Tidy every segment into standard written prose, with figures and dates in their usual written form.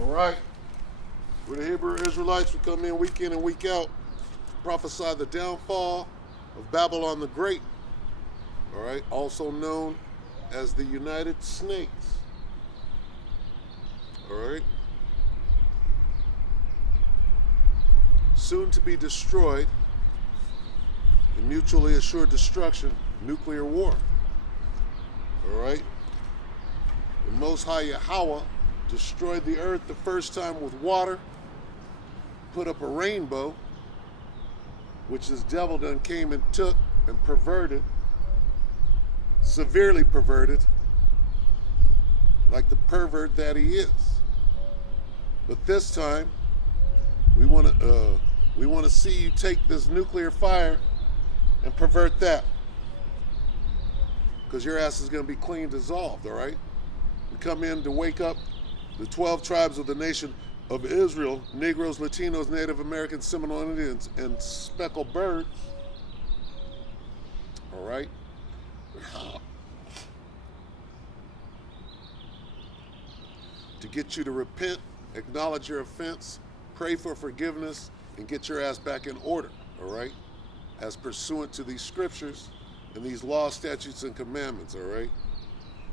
All right. We're the Hebrew Israelites. We come in week and week out, prophesy the downfall of Babylon the Great. All right. Also known as the United Snakes. All right. Soon to be destroyed in mutually assured destruction, nuclear war. All right. The Most High Yahweh destroyed the earth the first time with water, put up a rainbow, which this devil done came and took and perverted, severely perverted, like the pervert that he is. But this time, we want to see you take this nuclear fire and pervert that, because your ass is going to be clean dissolved. All right. We come in to wake up the 12 tribes of the nation of Israel: Negroes, Latinos, Native Americans, Seminole Indians, and speckled birds. All right. To get you to repent, acknowledge your offense, pray for forgiveness, and get your ass back in order. All right. As pursuant to these scriptures and these laws, statutes, and commandments. All right.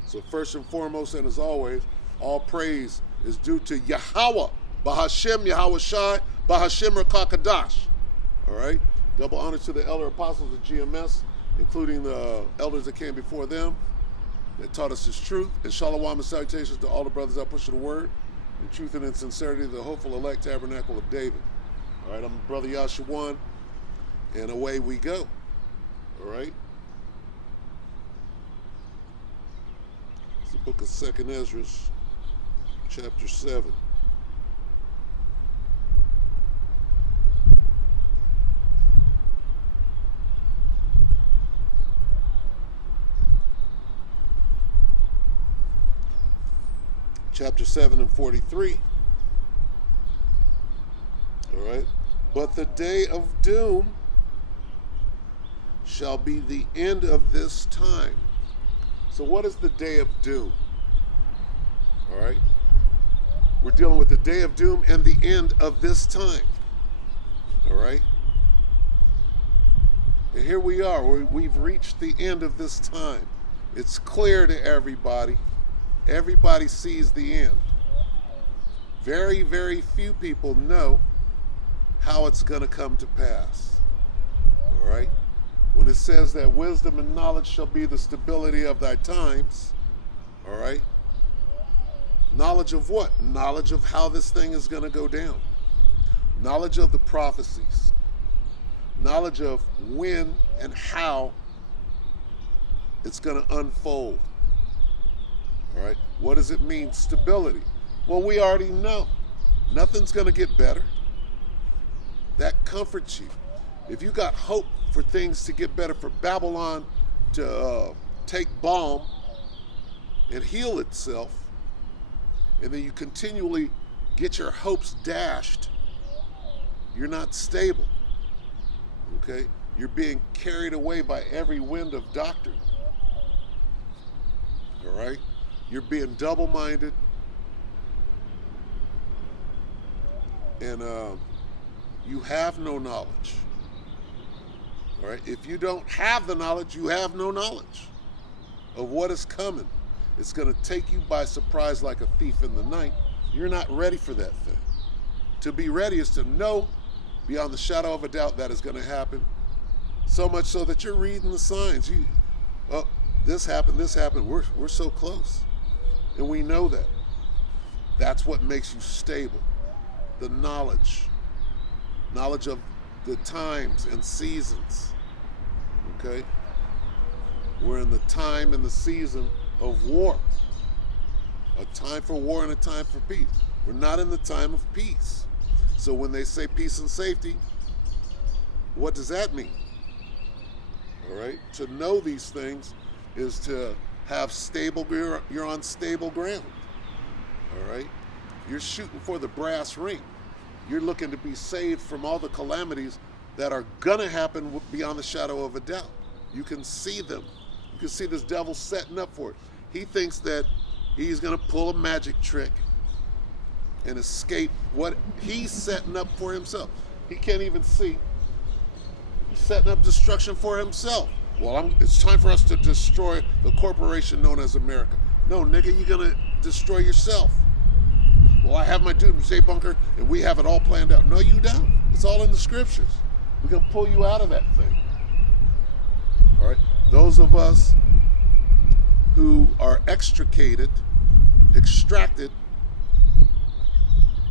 So first and foremost, and as always, all praise is due to Yahweh, Bahashem Yahweh Shai, Bahashem Rakakadash. All right? Double honor to the elder apostles of GMS, including the elders that came before them, that taught us His truth. And shalom and salutations to all the brothers out pushing the word in truth and in sincerity, the hopeful elect tabernacle of David. All right? I'm Brother Yashawan, and away we go. All right? It's the book of 2nd Ezra, chapter 7. Chapter 7 and 43. All right. But the day of doom shall be the end of this time. So what is the day of doom? All right. We're dealing with the day of doom and the end of this time. All right. And here we are. We've reached the end of this time. It's clear to everybody. Everybody sees the end. Very, very few people know how it's going to come to pass. All right. When it says that wisdom and knowledge shall be the stability of thy times. All right. Knowledge of what? Knowledge of how this thing is going to go down. Knowledge of the prophecies. Knowledge of when and how it's going to unfold. All right. What does it mean, stability? Well, we already know. Nothing's going to get better. That comforts you. If you got hope for things to get better, for Babylon to take balm and heal itself, and then you continually get your hopes dashed, you're not stable. Okay? You're being carried away by every wind of doctrine. All right? You're being double-minded, and you have no knowledge. All right? If you don't have the knowledge, you have no knowledge of what is coming. It's going to take you by surprise like a thief in the night. You're not ready for that thing. To be ready is to know beyond the shadow of a doubt that is going to happen. So much so that you're reading the signs. This happened, this happened. We're so close. And we know that. That's what makes you stable. The knowledge. Knowledge of the times and seasons. Okay? We're in the time and the season of war. A time for war and a time for peace. We're not in the time of peace. So when they say peace and safety, what does that mean? All right? To know these things is to have stable, you're on stable ground. All right? You're shooting for the brass ring. You're looking to be saved from all the calamities that are going to happen beyond the shadow of a doubt. You can see them. You can see this devil setting up for it. He thinks that he's going to pull a magic trick and escape what he's setting up for himself. He can't even see. He's setting up destruction for himself. Well, it's time for us to destroy the corporation known as America. No, nigga, you're going to destroy yourself. Well, I have my doomsday bunker, and we have it all planned out. No, you don't. It's all in the scriptures. We're going to pull you out of that thing. All right? Those of us who are extracted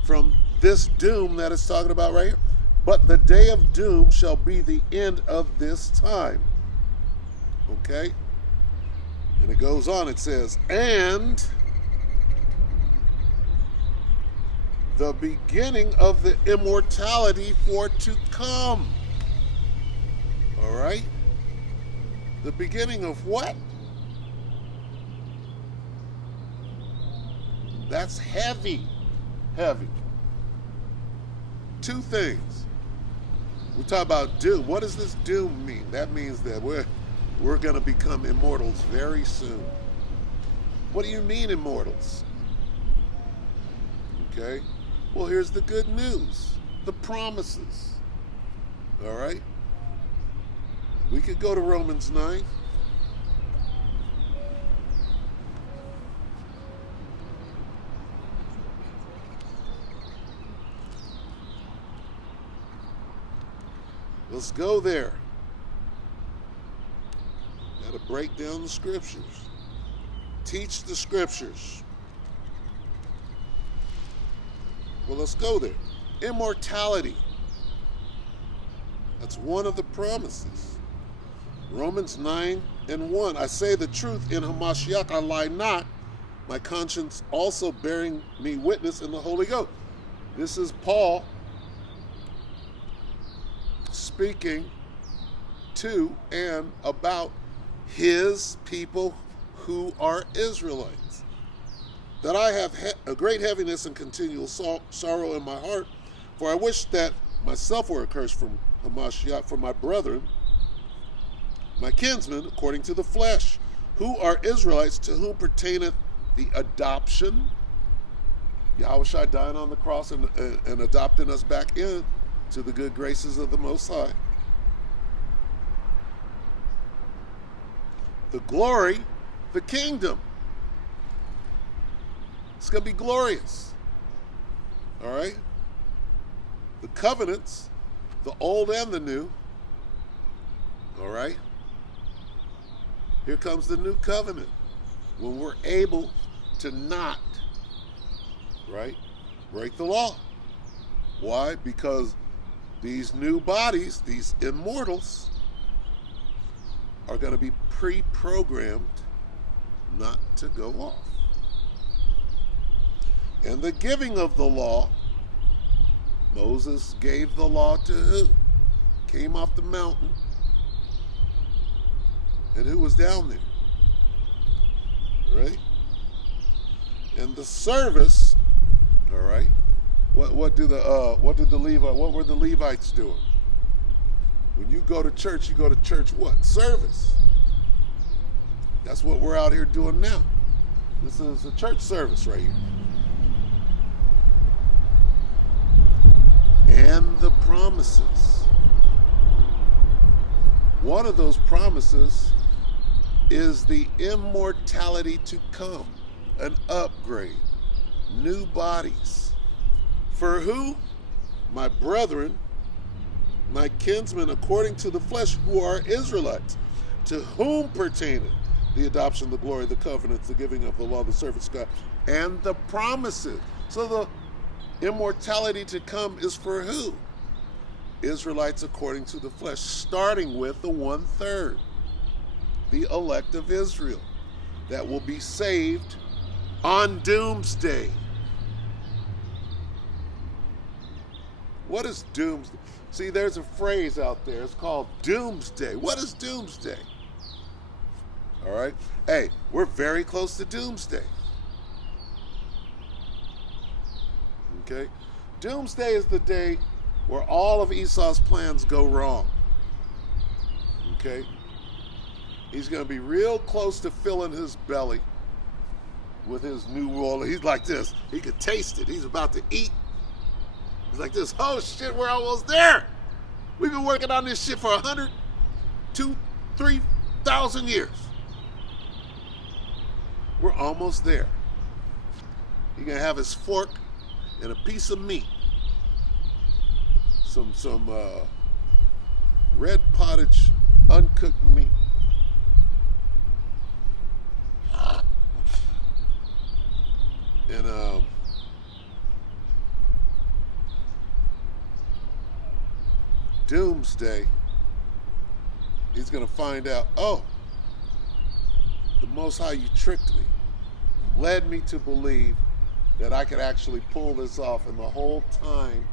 from this doom that it's talking about right here. But the day of doom shall be the end of this time. Okay? And it goes on, it says, and the beginning of the immortality for to come. All right? The beginning of what? That's heavy. Heavy. Two things. We talk about doom. What does this doom mean? That means that we're going to become immortals very soon. What do you mean immortals? Okay? Well, here's the good news. The promises. All right? We could go to Romans 9. Let's go there. Got to break down the scriptures. Teach the scriptures. Well, let's go there. Immortality. That's one of the promises. Romans 9:1. I say the truth in Hamashiach, I lie not. My conscience also bearing me witness in the Holy Ghost. This is Paul speaking to and about his people who are Israelites. That I have a great heaviness and continual sorrow in my heart, for I wish that myself were accursed from Hamashiach, for my brethren, my kinsmen, according to the flesh, who are Israelites, to whom pertaineth the adoption, Yahushua dying on the cross and adopting us back in to the good graces of the Most High. The glory, the kingdom. It's going to be glorious. All right? The covenants, the old and the new. All right? Here comes the new covenant. When we're able to not, right, break the law. Why? Because these new bodies, these immortals, are going to be pre-programmed not to go off. And the giving of the law, Moses gave the law to who? Came off the mountain. And who was down there? Right? And the service, all right? What were the Levites doing? When you go to church what? Service. That's what we're out here doing now. This is a church service right here. And the promises. One of those promises is the immortality to come, an upgrade, new bodies. For who? My brethren, my kinsmen, according to the flesh, who are Israelites, to whom pertaineth the adoption, the glory, the covenants, the giving of the law, the service of God, and the promises. So the immortality to come is for who? Israelites according to the flesh, starting with the 1/3, the elect of Israel, that will be saved on doomsday. What is doomsday? See, there's a phrase out there. It's called doomsday. What is doomsday? All right? Hey, we're very close to doomsday. Okay? Doomsday is the day where all of Esau's plans go wrong. Okay? He's going to be real close to filling his belly. with his New Orleans. He's like this. He could taste it. He's about to eat. He's like this. Oh shit, we're almost there. We've been working on this shit for 100, 2, 3,000 years. We're almost there. He's gonna have his fork and a piece of meat. Some red pottage, uncooked meat. And Doomsday, he's gonna find out, oh, the Most High, you tricked me. You led me to believe that I could actually pull this off, and the whole time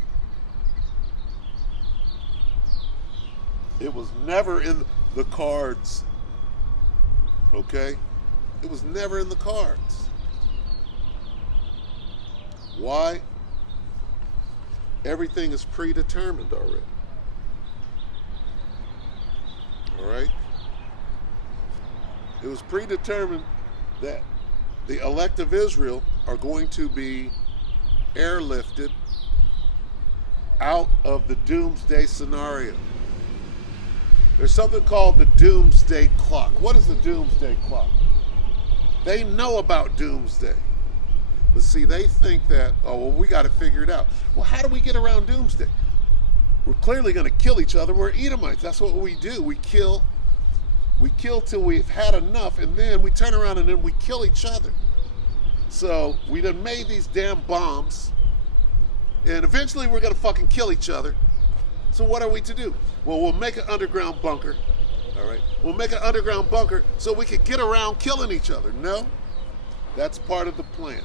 it was never in the cards. Okay? It was never in the cards. Why? Everything is predetermined already. All right? It was predetermined that the elect of Israel are going to be airlifted out of the doomsday scenario. There's something called the doomsday clock. What is the doomsday clock? They know about doomsday. But see, they think that, oh, well, we got to figure it out. Well, how do we get around doomsday? We're clearly going to kill each other. We're Edomites. That's what we do. We kill till we've had enough, and then we turn around and then we kill each other. So we done made these damn bombs, and eventually we're going to fucking kill each other. So what are we to do? Well, we'll make an underground bunker. All right? We'll make an underground bunker so we can get around killing each other. No, that's part of the plan.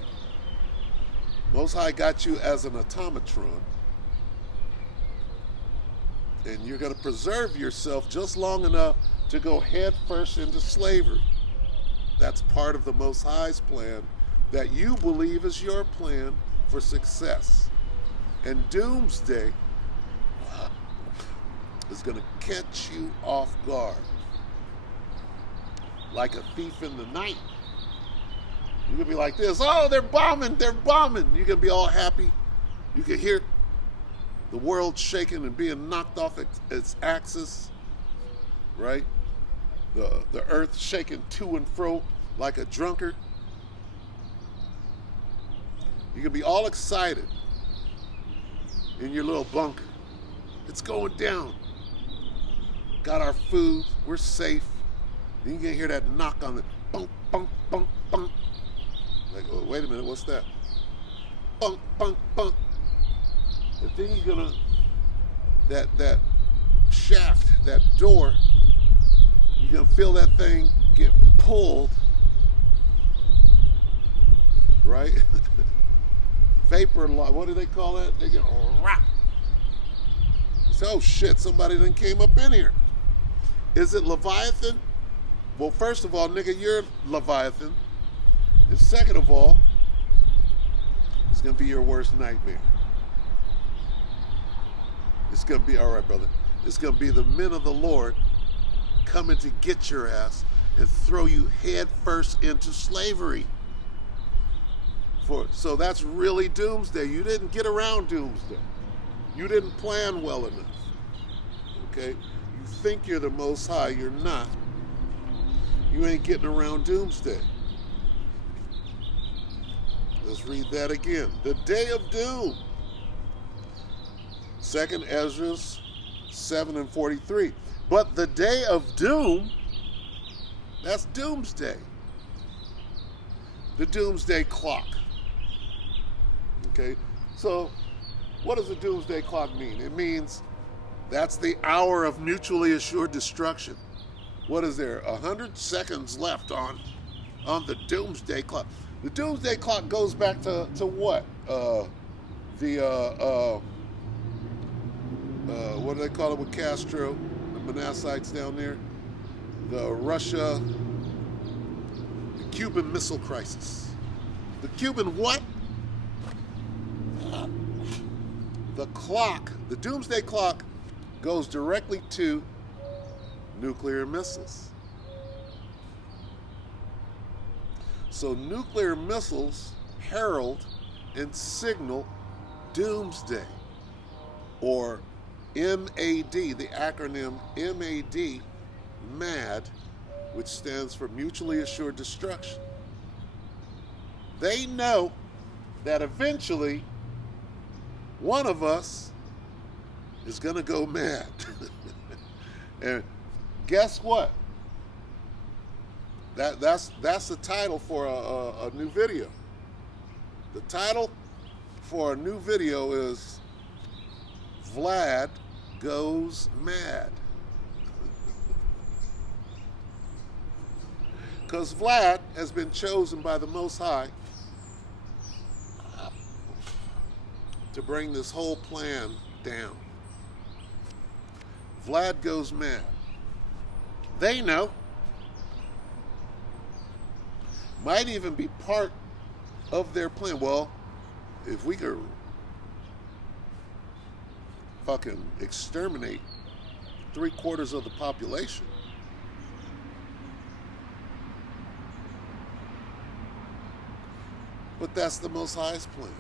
Most High got you as an automatron, and you're going to preserve yourself just long enough to go head first into slavery. That's part of the Most High's plan that you believe is your plan for success. And doomsday is going to catch you off guard like a thief in the night. You're going to be like this, oh, they're bombing. You're going to be all happy. You can hear the world shaking and being knocked off its axis, right? The earth shaking to and fro like a drunkard. You can be all excited in your little bunker. It's going down. Got our food. We're safe. Then you can hear that knock on the bunk, bunk, bunk, bunk. Like, oh, wait a minute, what's that? Bunk, bunk, bunk. The thing you're gonna, that shaft, that door, you're gonna feel that thing get pulled, right? Vapor, what do they call that? They get rock. So, oh shit, somebody done came up in here. Is it Leviathan? Well, first of all, nigga, you're Leviathan. And second of all, it's going to be your worst nightmare. It's going to be, all right, brother, it's going to be the men of the Lord coming to get your ass and throw you head first into slavery. So that's really doomsday. You didn't get around doomsday. You didn't plan well enough. Okay? You think you're the Most High. You're not. You ain't getting around doomsday. Let's read that again. The day of doom. 2nd Ezra 7:43. But the day of doom, that's doomsday. The doomsday clock. Okay? So, what does the doomsday clock mean? It means that's the hour of mutually assured destruction. What is there? 100 seconds left on the doomsday clock. The doomsday clock goes back to what? What do they call it with Castro? The Manassites down there? The Russia, the Cuban Missile Crisis. The Cuban what? The clock, the doomsday clock, goes directly to nuclear missiles. So nuclear missiles herald and signal doomsday, or MAD, the acronym MAD, MAD, which stands for Mutually Assured Destruction. They know that eventually one of us is going to go mad. And guess what? That's the title for a new video. The title for a new video is Vlad Goes Mad. Because Vlad has been chosen by the Most High to bring this whole plan down. Vlad goes mad. They know. Might even be part of their plan. Well, if we could fucking exterminate 3/4 of the population, but that's the Most High's plan.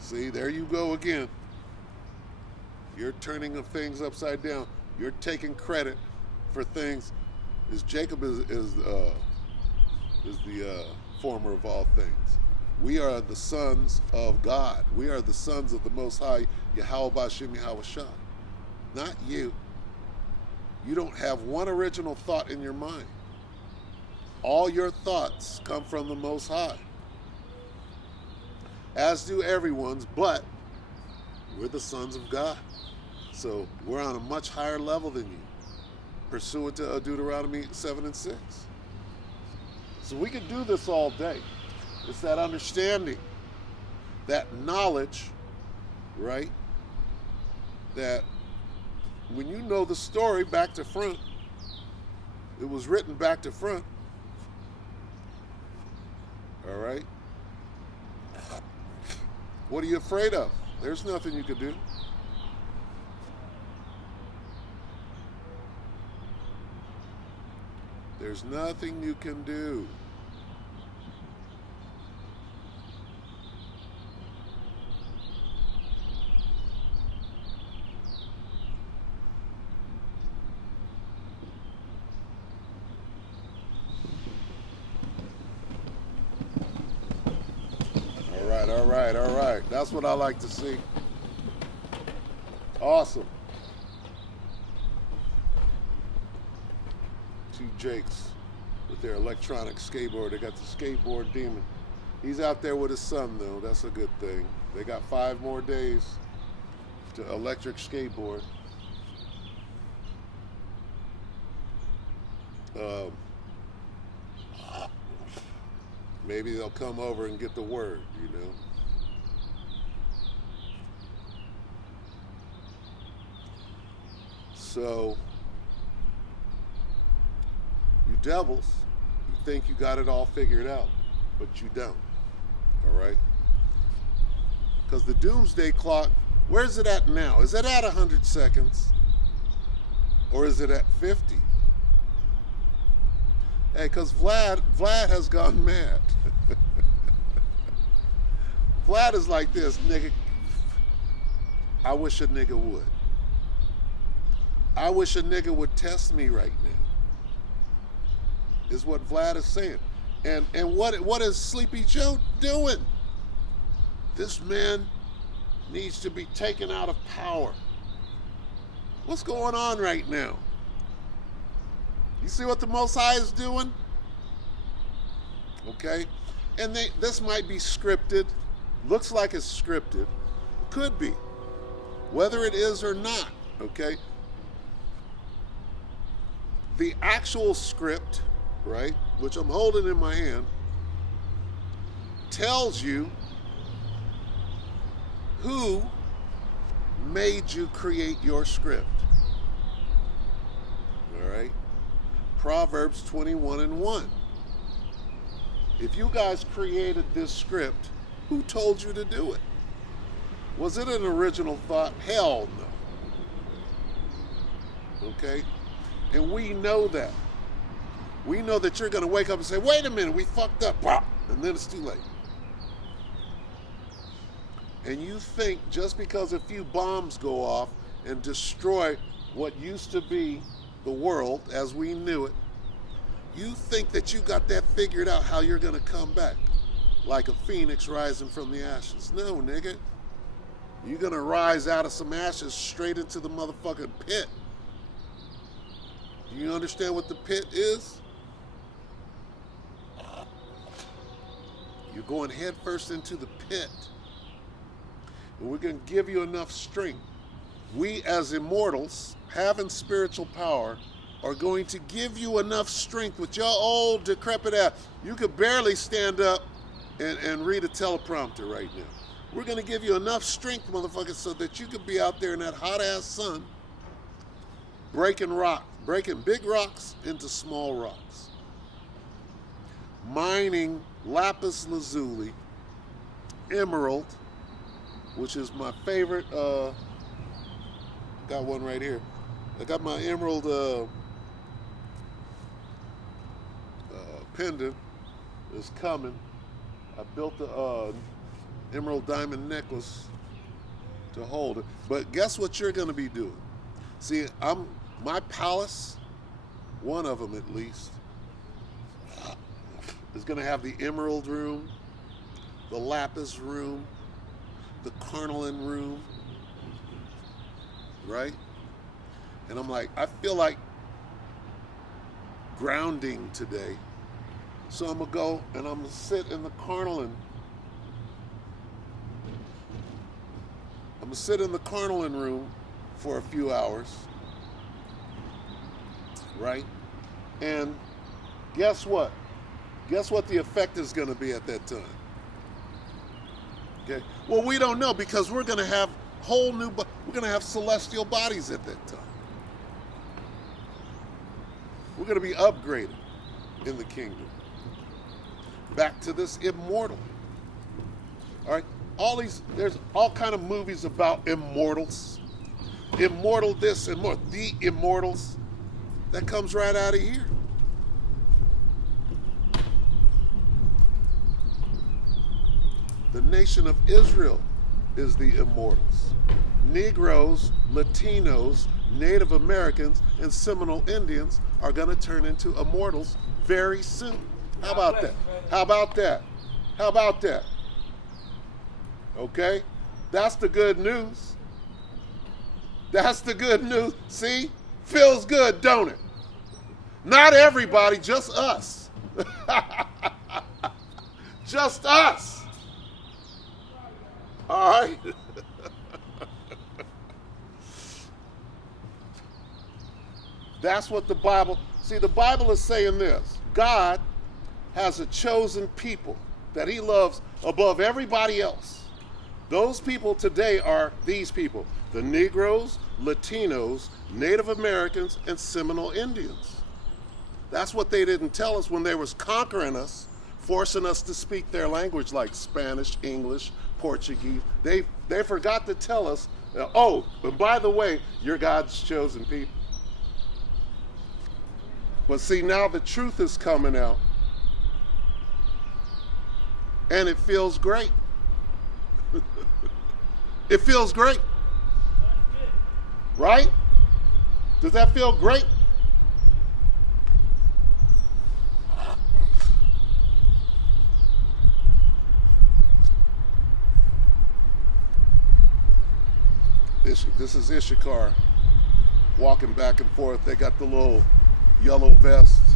See, there you go again. You're turning things upside down. You're taking credit for things. Jacob is the former of all things. We are the sons of God. We are the sons of the Most High, Yahweh Bashim Yahweh Shah. Not you. You don't have one original thought in your mind. All your thoughts come from the Most High, as do everyone's, but we're the sons of God. So we're on a much higher level than you, pursuant to Deuteronomy 7 and 6. So we could do this all day. It's that understanding, that knowledge, right? That when you know the story back to front, it was written back to front, all right? What are you afraid of? There's nothing you can do. There's nothing you can do. All right. That's what I like to see. Awesome. Two Jakes with their electronic skateboard. They got the skateboard demon. He's out there with his son, though. That's a good thing. They got 5 more days to electric skateboard. Maybe they'll come over and get the word, you know. So, you devils, you think you got it all figured out, but you don't, all right? Because the doomsday clock, where's it at now? Is it at 100 seconds? Or is it at 50? Hey, because Vlad has gone mad. Vlad is like this, nigga. I wish a nigga would. I wish a nigga would test me right now. Is what Vlad is saying. And what is Sleepy Joe doing? This man needs to be taken out of power. What's going on right now? You see what the Most High is doing? Okay? And this might be scripted. Looks like it's scripted. Could be. Whether it is or not, okay? The actual script, right, which I'm holding in my hand, tells you who made you create your script. All right? Proverbs 21:1. If you guys created this script, who told you to do it? Was it an original thought? Hell no. Okay? And we know that. We know that you're going to wake up and say, wait a minute, we fucked up. Pop. And then it's too late. And you think just because a few bombs go off and destroy what used to be the world as we knew it, you think that you got that figured out how you're going to come back like a phoenix rising from the ashes. No, nigga. You're going to rise out of some ashes straight into the motherfucking pit. You understand what the pit is? You're going head first into the pit. And we're going to give you enough strength. We as immortals, having spiritual power, are going to give you enough strength with your old decrepit ass. You could barely stand up and read a teleprompter right now. We're going to give you enough strength, motherfucker, so that you could be out there in that hot-ass sun breaking big rocks into small rocks. Mining lapis lazuli, emerald, which is my favorite. Got one right here. I got my emerald pendant. It's coming. I built the emerald diamond necklace to hold it. But guess what you're going to be doing? See, my palace, one of them at least, is going to have the emerald room, the lapis room, the carnelian room, right? And I'm like, I feel like grounding today. So I'm going to go and I'm going to sit in the carnelian. I'm going to sit in the carnelian room for a few hours, right? And guess what? Guess what the effect is going to be at that time? Okay. Well, we don't know because we're going to have we're going to have celestial bodies at that time. We're going to be upgraded in the kingdom. Back to this immortal. All right. There's all kind of movies about immortals. Immortal this, immortal, the immortals. That comes right out of here. The nation of Israel is the immortals. Negroes, Latinos, Native Americans, and Seminole Indians are going to turn into immortals very soon. How about that? How about that? How about that? Okay? That's the good news. That's the good news. See? Feels good, don't it? Not everybody, just us. Just us. All right? That's what the Bible, see, the Bible is saying this. God has a chosen people that he loves above everybody else. Those people today are these people, the Negroes, Latinos, Native Americans, and Seminole Indians. That's what they didn't tell us when they was conquering us, forcing us to speak their language like Spanish, English, Portuguese. They forgot to tell us, oh, and by the way, you're God's chosen people. But see, now the truth is coming out. And it feels great. It feels great. Right? Does that feel great? This is Issachar walking back and forth. They got the little yellow vests.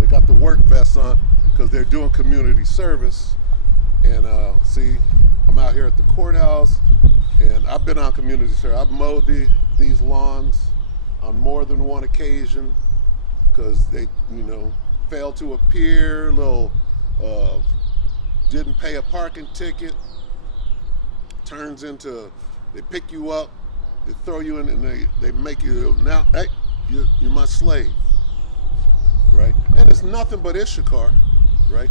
They got the work vests on because they're doing community service. And see, I'm out here at the courthouse, and I've been on community service. I've mowed these lawns on more than one occasion because they, failed to appear, didn't pay a parking ticket. Turns into, they pick you up, they throw you in, and they make you, now, hey, you're my slave, right? And it's nothing but Issachar, right?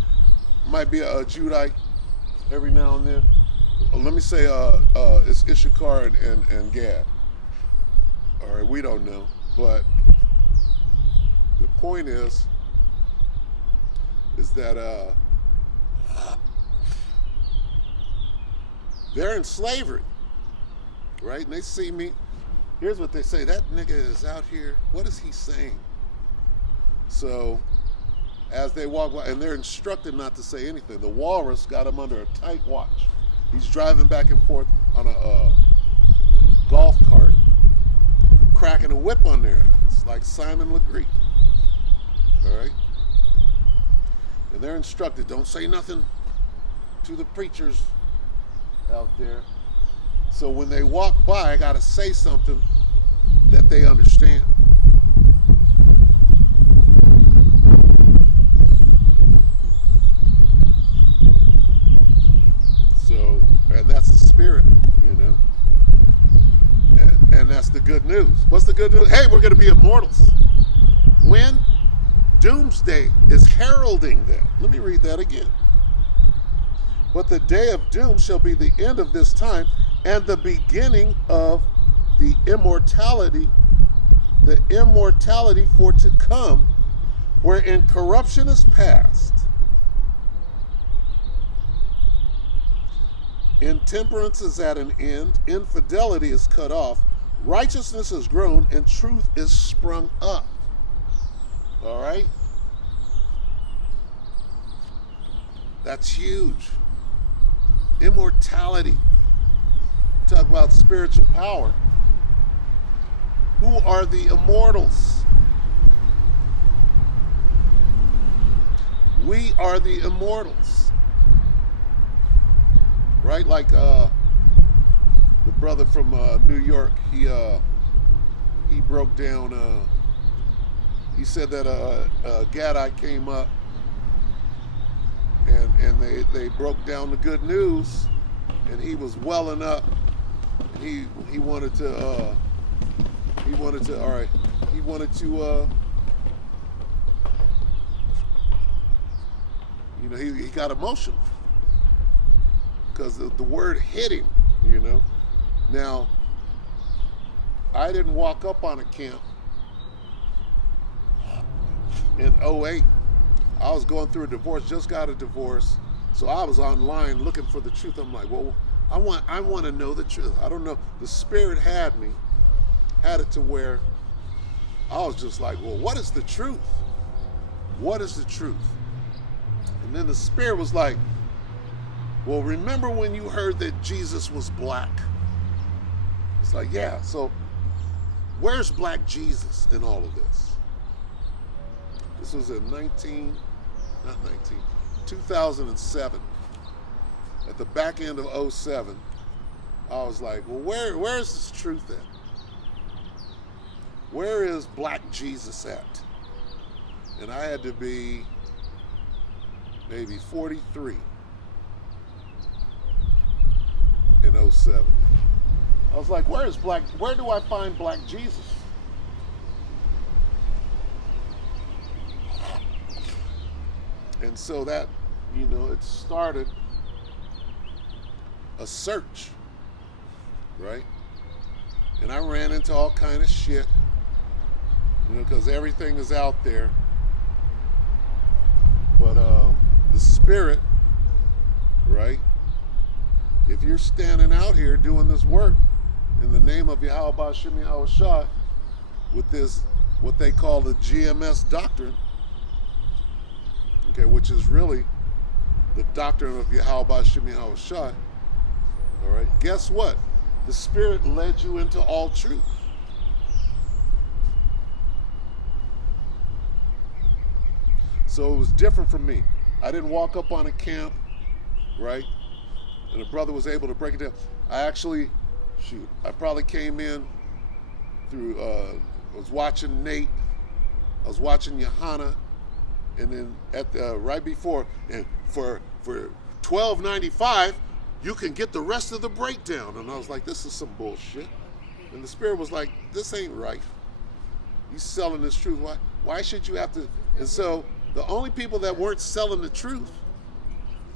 Might be a Judite every now and then. Let me say it's Issachar and Gad. All right, we don't know. But the point is, is that they're in slavery, right? And they see me. Here's what they say: that nigga is out here. What is he saying? So, as they walk by, and they're instructed not to say anything. The walrus got him under a tight watch. He's driving back and forth on a golf cart, cracking a whip on there. It's like Simon Legree. All right? And they're instructed, don't say nothing to the preachers out there. So when they walk by, I got to say something that they understand. So, and that's the spirit, you know. And that's the good news. What's the good news? Hey, we're going to be immortals. When? Doomsday is heralding that. Let me read that again. But the day of doom shall be the end of this time and the beginning of the immortality for to come, wherein corruption is past, intemperance is at an end, infidelity is cut off, righteousness is grown, and truth is sprung up. All right? That's huge. Immortality. Talk about spiritual power. Who are the immortals? We are the immortals. Right? Like the brother from New York, he broke down, he said that a Gadite came up and they broke down the good news, and he was welling up, and he wanted to you know, he got emotional because the word hit him, you know. Now, I didn't walk up on a camp in 08. I was going through a divorce, just got a divorce, so I was online looking for the truth. I'm like, well, I want to know the truth. I don't know. The Spirit had it to where I was just like, well, what is the truth? What is the truth? And then the Spirit was like, well, remember when you heard that Jesus was black? It's like, yeah, so where's black Jesus in all of this? This was in 2007. At the back end of 07, I was like, well, where's this truth at? Where is black Jesus at? And I had to be maybe 43 in 07. I was like, where do I find black Jesus? And so that, you know, it started a search, right? And I ran into all kind of shit, you know, because everything is out there. But the Spirit, right? If you're standing out here doing this work in the name of Yahweh Ba'Shem Yahweh Shai with this, what they call the GMS doctrine, okay, which is really the doctrine of Yahweh Ba'Shem Yahweh Shai, all right, guess what? The Spirit led you into all truth. So it was different from me. I didn't walk up on a camp, right? And a brother was able to break it down. I probably came in through, I was watching Nate, I was watching Johanna, and then right before, and for $12.95, you can get the rest of the breakdown. And I was like, this is some bullshit. And the Spirit was like, this ain't right. You selling this truth. Why should you have to? And so the only people that weren't selling the truth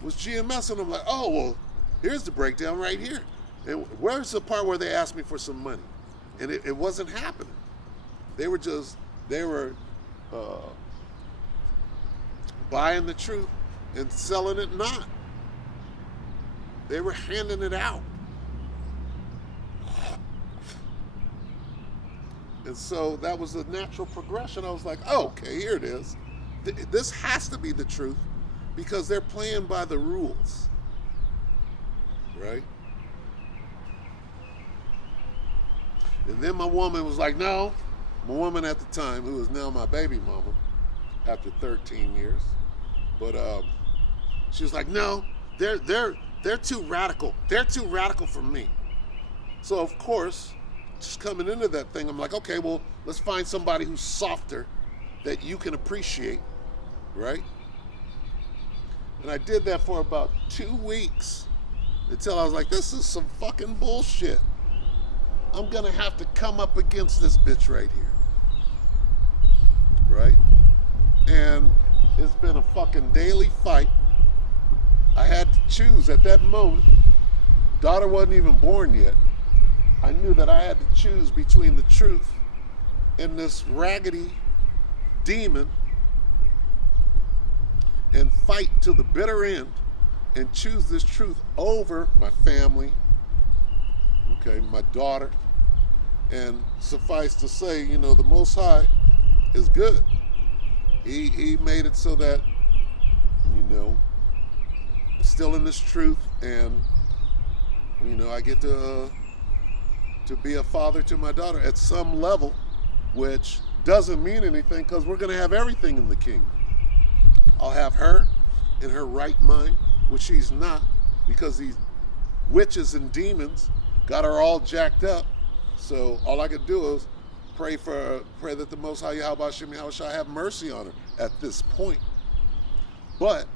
was GMS. And I'm like, oh, well, here's the breakdown right here. And where's the part where they asked me for some money? And it wasn't happening. They were buying the truth and selling it not. They were handing it out. And so that was a natural progression. I was like, oh, okay, here it is. This has to be the truth because they're playing by the rules, right? And then my woman was like, no. My woman at the time, who is now my baby mama, after 13 years, but she was like, no, they're too radical. They're too radical for me. So of course, just coming into that thing, I'm like, okay, well, let's find somebody who's softer that you can appreciate, right? And I did that for about 2 weeks until I was like, this is some fucking bullshit. I'm gonna have to come up against this bitch right here. Right? And it's been a fucking daily fight. I had to choose at that moment. Daughter wasn't even born yet. I knew that I had to choose between the truth and this raggedy demon and fight to the bitter end and choose this truth over my family, okay, my daughter. And suffice to say, you know, the Most High is good. He made it so that, you know, I'm still in this truth, and, you know, I get to be a father to my daughter at some level, which doesn't mean anything because we're going to have everything in the kingdom. I'll have her in her right mind, which she's not, because these witches and demons got her all jacked up. So all I could do is pray that the Most High Yahweh Shem Yahushua have mercy on her at this point. But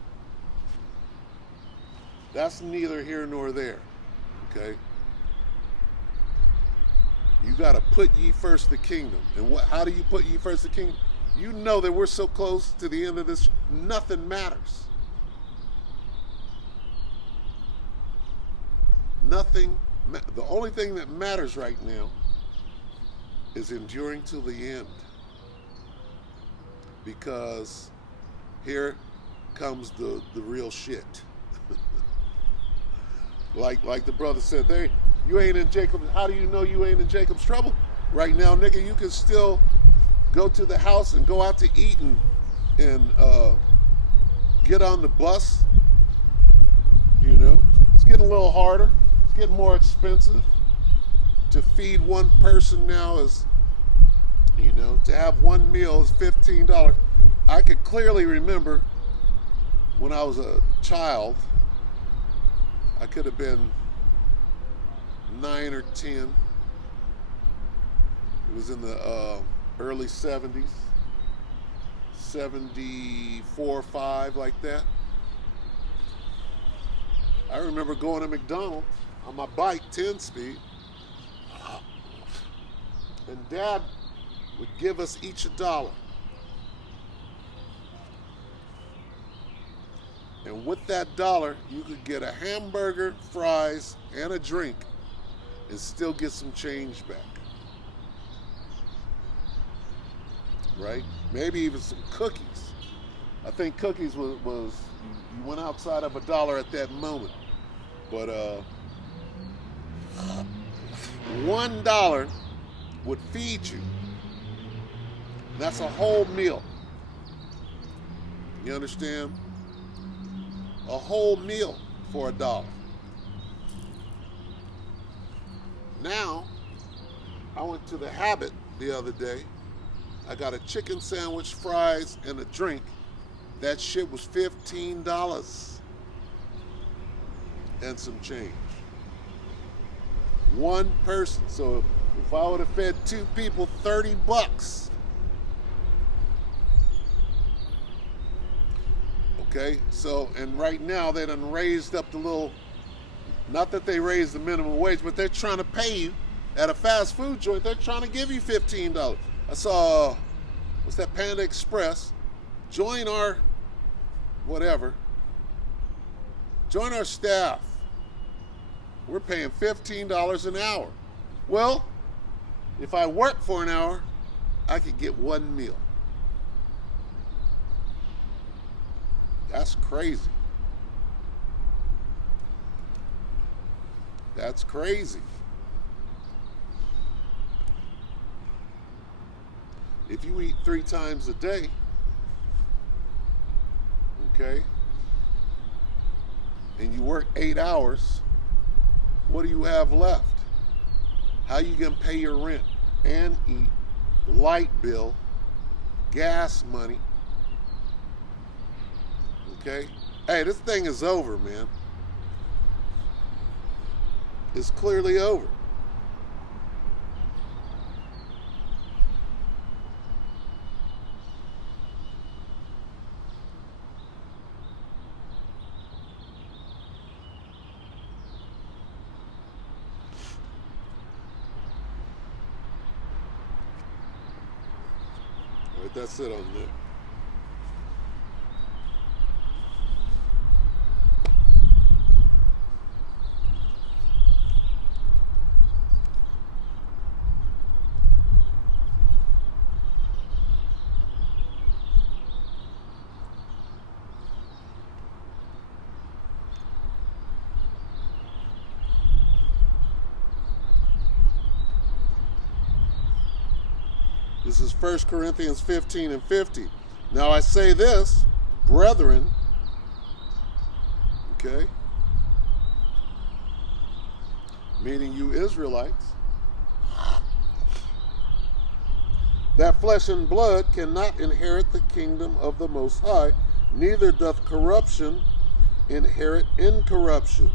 that's neither here nor there, okay? You got to put ye first the kingdom. And how do you put ye first the kingdom? You know that we're so close to the end of this, nothing matters. Nothing, the only thing that matters right now is enduring till the end. Because here comes the real shit. like the brother said, you ain't in Jacob. How do you know you ain't in Jacob's trouble? Right now, nigga, you can still go to the house and go out to eat and get on the bus. You know, it's getting a little harder. It's getting more expensive. To feed one person now is, you know, to have one meal is $15. I could clearly remember when I was a child, I could have been 9 or 10. It was in the early 70s, 74, 5, like that. I remember going to McDonald's on my bike, 10-speed, and Dad would give us each $1. And with that $1, you could get a hamburger, fries, and a drink and still get some change back. Right? Maybe even some cookies. I think cookies was you went outside of $1 at that moment. But $1 would feed you. That's a whole meal. You understand? A whole meal for $1. Now, I went to the Habit the other day. I got a chicken sandwich, fries, and a drink. That shit was $15 and some change. One person. So if I would have fed 2 people, $30. Okay, so, and right now they done raised up the little, not that they raised the minimum wage, but they're trying to pay you at a fast food joint. They're trying to give you $15. I saw, what's that, Panda Express? Join our, whatever. Join our staff. We're paying $15 an hour. Well, if I work for an hour, I could get one meal. That's crazy. That's crazy. If you eat 3 times a day, okay, and you work 8 hours, what do you have left? How you gonna pay your rent and eat, light bill, gas money? Okay? Hey, this thing is over, man. It's clearly over. All right, that's it on there. This is 1 Corinthians 15 and 50. Now I say this, brethren, okay, meaning you Israelites, that flesh and blood cannot inherit the kingdom of the Most High, neither doth corruption inherit incorruption.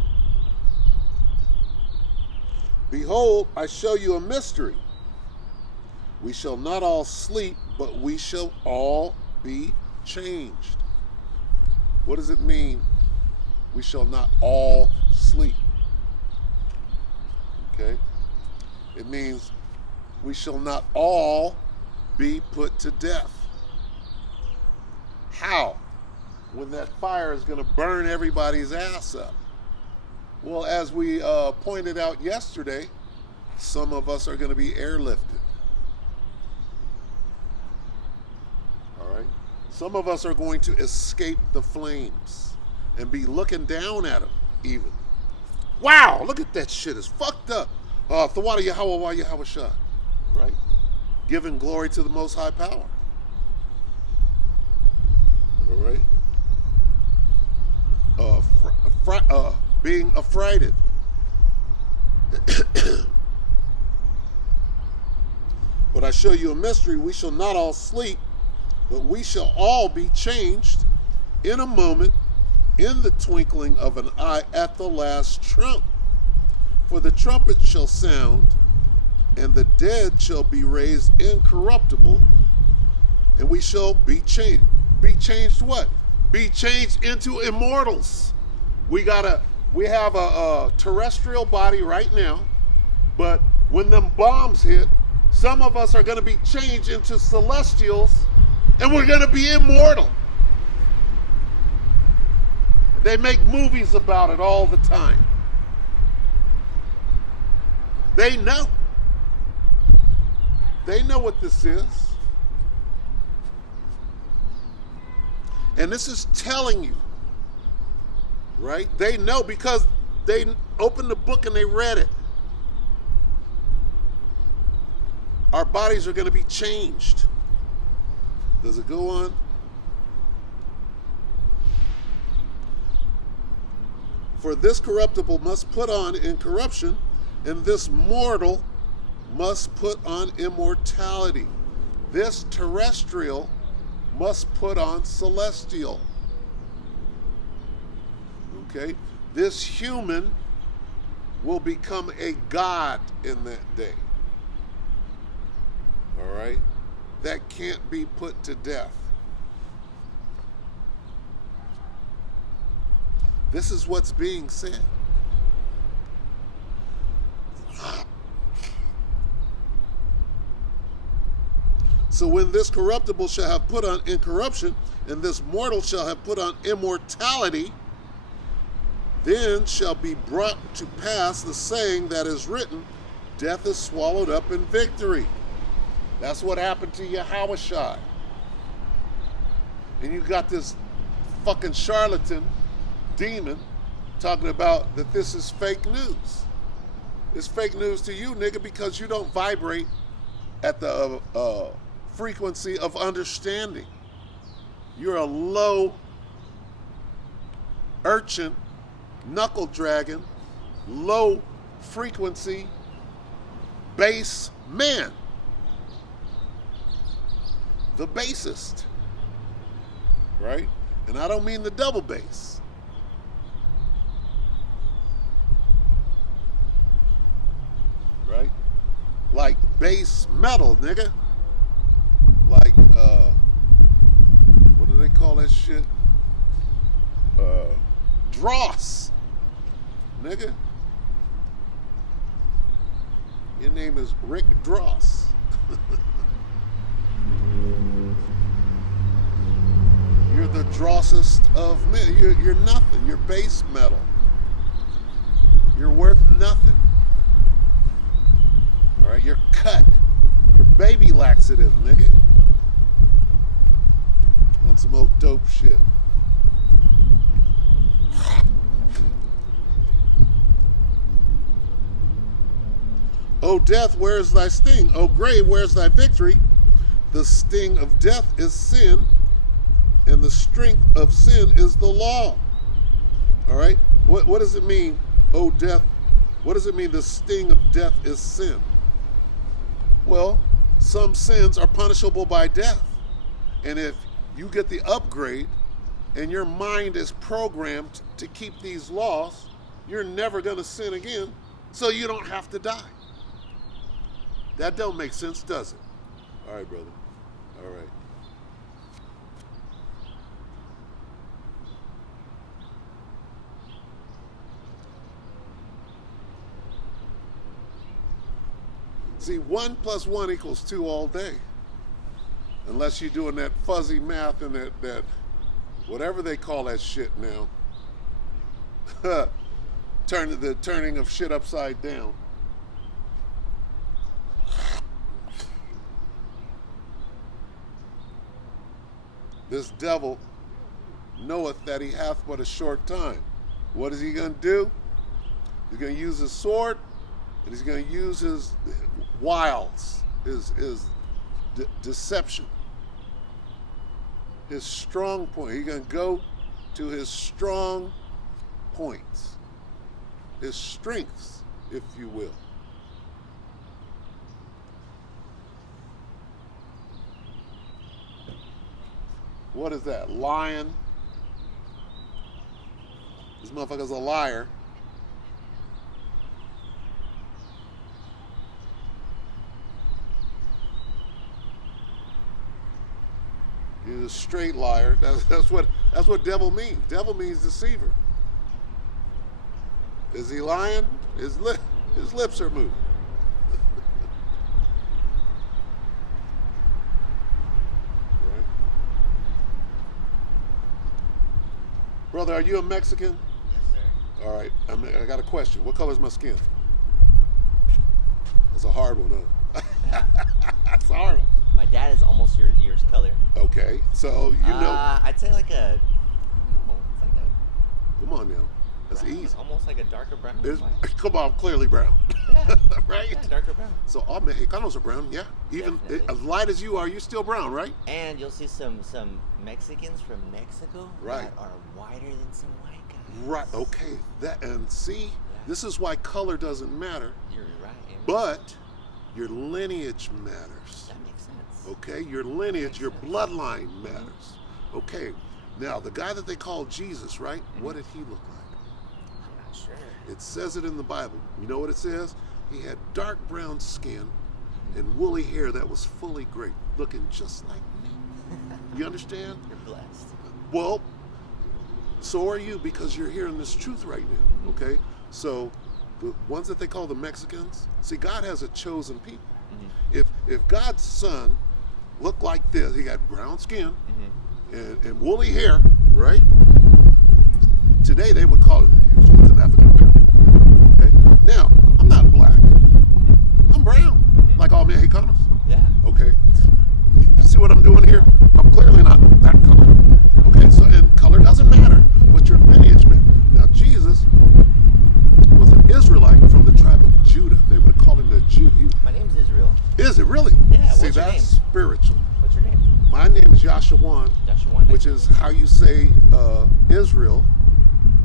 Behold, I show you a mystery. We shall not all sleep, but we shall all be changed. What does it mean? We shall not all sleep. Okay? It means we shall not all be put to death. How? When that fire is going to burn everybody's ass up. Well, as we pointed out yesterday, some of us are going to be airlifted. Some of us are going to escape the flames and be looking down at them even. Wow, look at that shit. It's fucked up. Thawada Yahweh wa Yahweh Shah. Right? Giving glory to the Most High Power. All right? Being affrighted. But I show you a mystery. We shall not all sleep, but we shall all be changed in a moment, in the twinkling of an eye, at the last trump. For the trumpet shall sound, and the dead shall be raised incorruptible, and we shall be changed. Be changed what? Be changed into immortals. We have a terrestrial body right now, but when them bombs hit, some of us are going to be changed into celestials, and we're going to be immortal. They make movies about it all the time. They know. They know what this is. And this is telling you, right? They know because they opened the book and they read it. Our bodies are going to be changed. Does it go on? For this corruptible must put on incorruption, and this mortal must put on immortality. This terrestrial must put on celestial. Okay? This human will become a god in that day. All right? That can't be put to death. This is what's being said. So when this corruptible shall have put on incorruption, and this mortal shall have put on immortality, then shall be brought to pass the saying that is written, death is swallowed up in victory. That's what happened to Yahushua. And you got this fucking charlatan demon talking about that this is fake news. It's fake news to you, nigga, because you don't vibrate at the frequency of understanding. You're a low urchin, knuckle dragon, low frequency bass man. The bassist. Right? And I don't mean the double bass. Right? Like bass metal, nigga. Like, what do they call that shit? Dross. Nigga. Your name is Rick Dross. You're the drossest of men. You're nothing. You're base metal. You're worth nothing. All right, you're cut. You're baby laxative, nigga. On some old dope shit. O death, where is thy sting? O grave, where is thy victory? The sting of death is sin, and the strength of sin is the law. All right? What does it mean, O death? What does it mean the sting of death is sin? Well, some sins are punishable by death. And if you get the upgrade and your mind is programmed to keep these laws, you're never going to sin again, so you don't have to die. That don't make sense, does it? All right, brother. All right. See, 1 + 1 = 2 all day. Unless you're doing that fuzzy math and that whatever they call that shit now. The turning of shit upside down. This devil knoweth that he hath but a short time. What is he going to do? He's going to use his sword, and he's going to use his wiles, his deception, his strong point. He's going to go to his strong points, his strengths, if you will. What is that? Lion. This motherfucker's a liar. He's a straight liar. That's what devil means. Devil means deceiver. Is he lying? His lips are moving. Right? Brother, are you a Mexican? Yes, sir. All right. I got a question. What color is my skin? That's a hard one, huh? Yeah. That's a hard one. My dad is almost your color. Okay, so you know. I'd say like a. No, it's like a. Come on now, that's brown, easy. Almost like a darker brown. Come on, clearly brown. Yeah. Right? Yeah, darker brown. So all Mexicanos are brown, yeah. Even Definitely. as light as you are, you're still brown, right? And you'll see some Mexicans from Mexico Right. that are whiter than some white guys. Right. Okay. And see, this is why color doesn't matter, You're right. Amy. but your lineage matters. That makes sense. Okay, your lineage, your bloodline matters. Okay, now the guy that they call Jesus, right? What did he look like? I'm not sure. It says it in the Bible. You know what it says? He had dark brown skin and woolly hair that was fully gray, looking just like me. You understand? You're blessed. Well, so are you, because you're hearing this truth right now, okay? So the ones that they call the Mexicans, see, God has a chosen people. If God's son looked like this, he got brown skin and woolly hair, right? Today they would call him an African American. Okay? Now, I'm not black. I'm brown, like all Mexicanos. Yeah. Okay? You see what I'm doing here? I'm clearly not that color. Okay, so and color doesn't Israelite from the tribe of Judah. They would call him the Jew. My name's Israel. Is it really? Yeah, See, what's your that's name? spiritual. What's your name? My name is Yashawan, Joshua. which is how you say Israel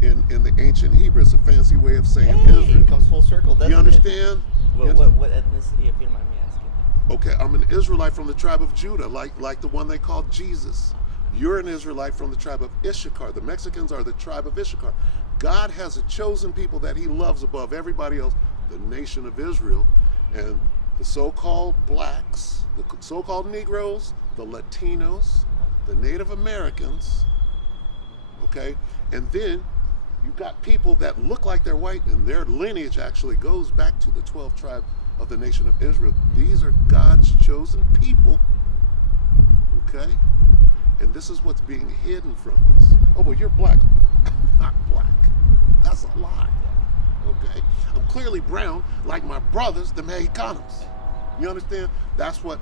in the ancient Hebrew. It's a fancy way of saying Hey, Israel. it comes full circle, doesn't You understand? it? What ethnicity, if you don't mind me asking? Okay, I'm an Israelite from the tribe of Judah, like the one they called Jesus. You're an Israelite from the tribe of Issachar. The Mexicans are the tribe of Issachar. God has a chosen people that he loves above everybody else, the nation of Israel. And the so-called blacks, the so-called Negroes, the Latinos, the Native Americans, okay? And then you've got people that look like they're white, and their lineage actually goes back to the 12 tribe of the nation of Israel. These are God's chosen people, okay? And this is what's being hidden from us. Oh, well, you're black. I'm not black. That's a lie, okay? I'm clearly brown, like my brothers, the Mexicanos. You understand? That's what,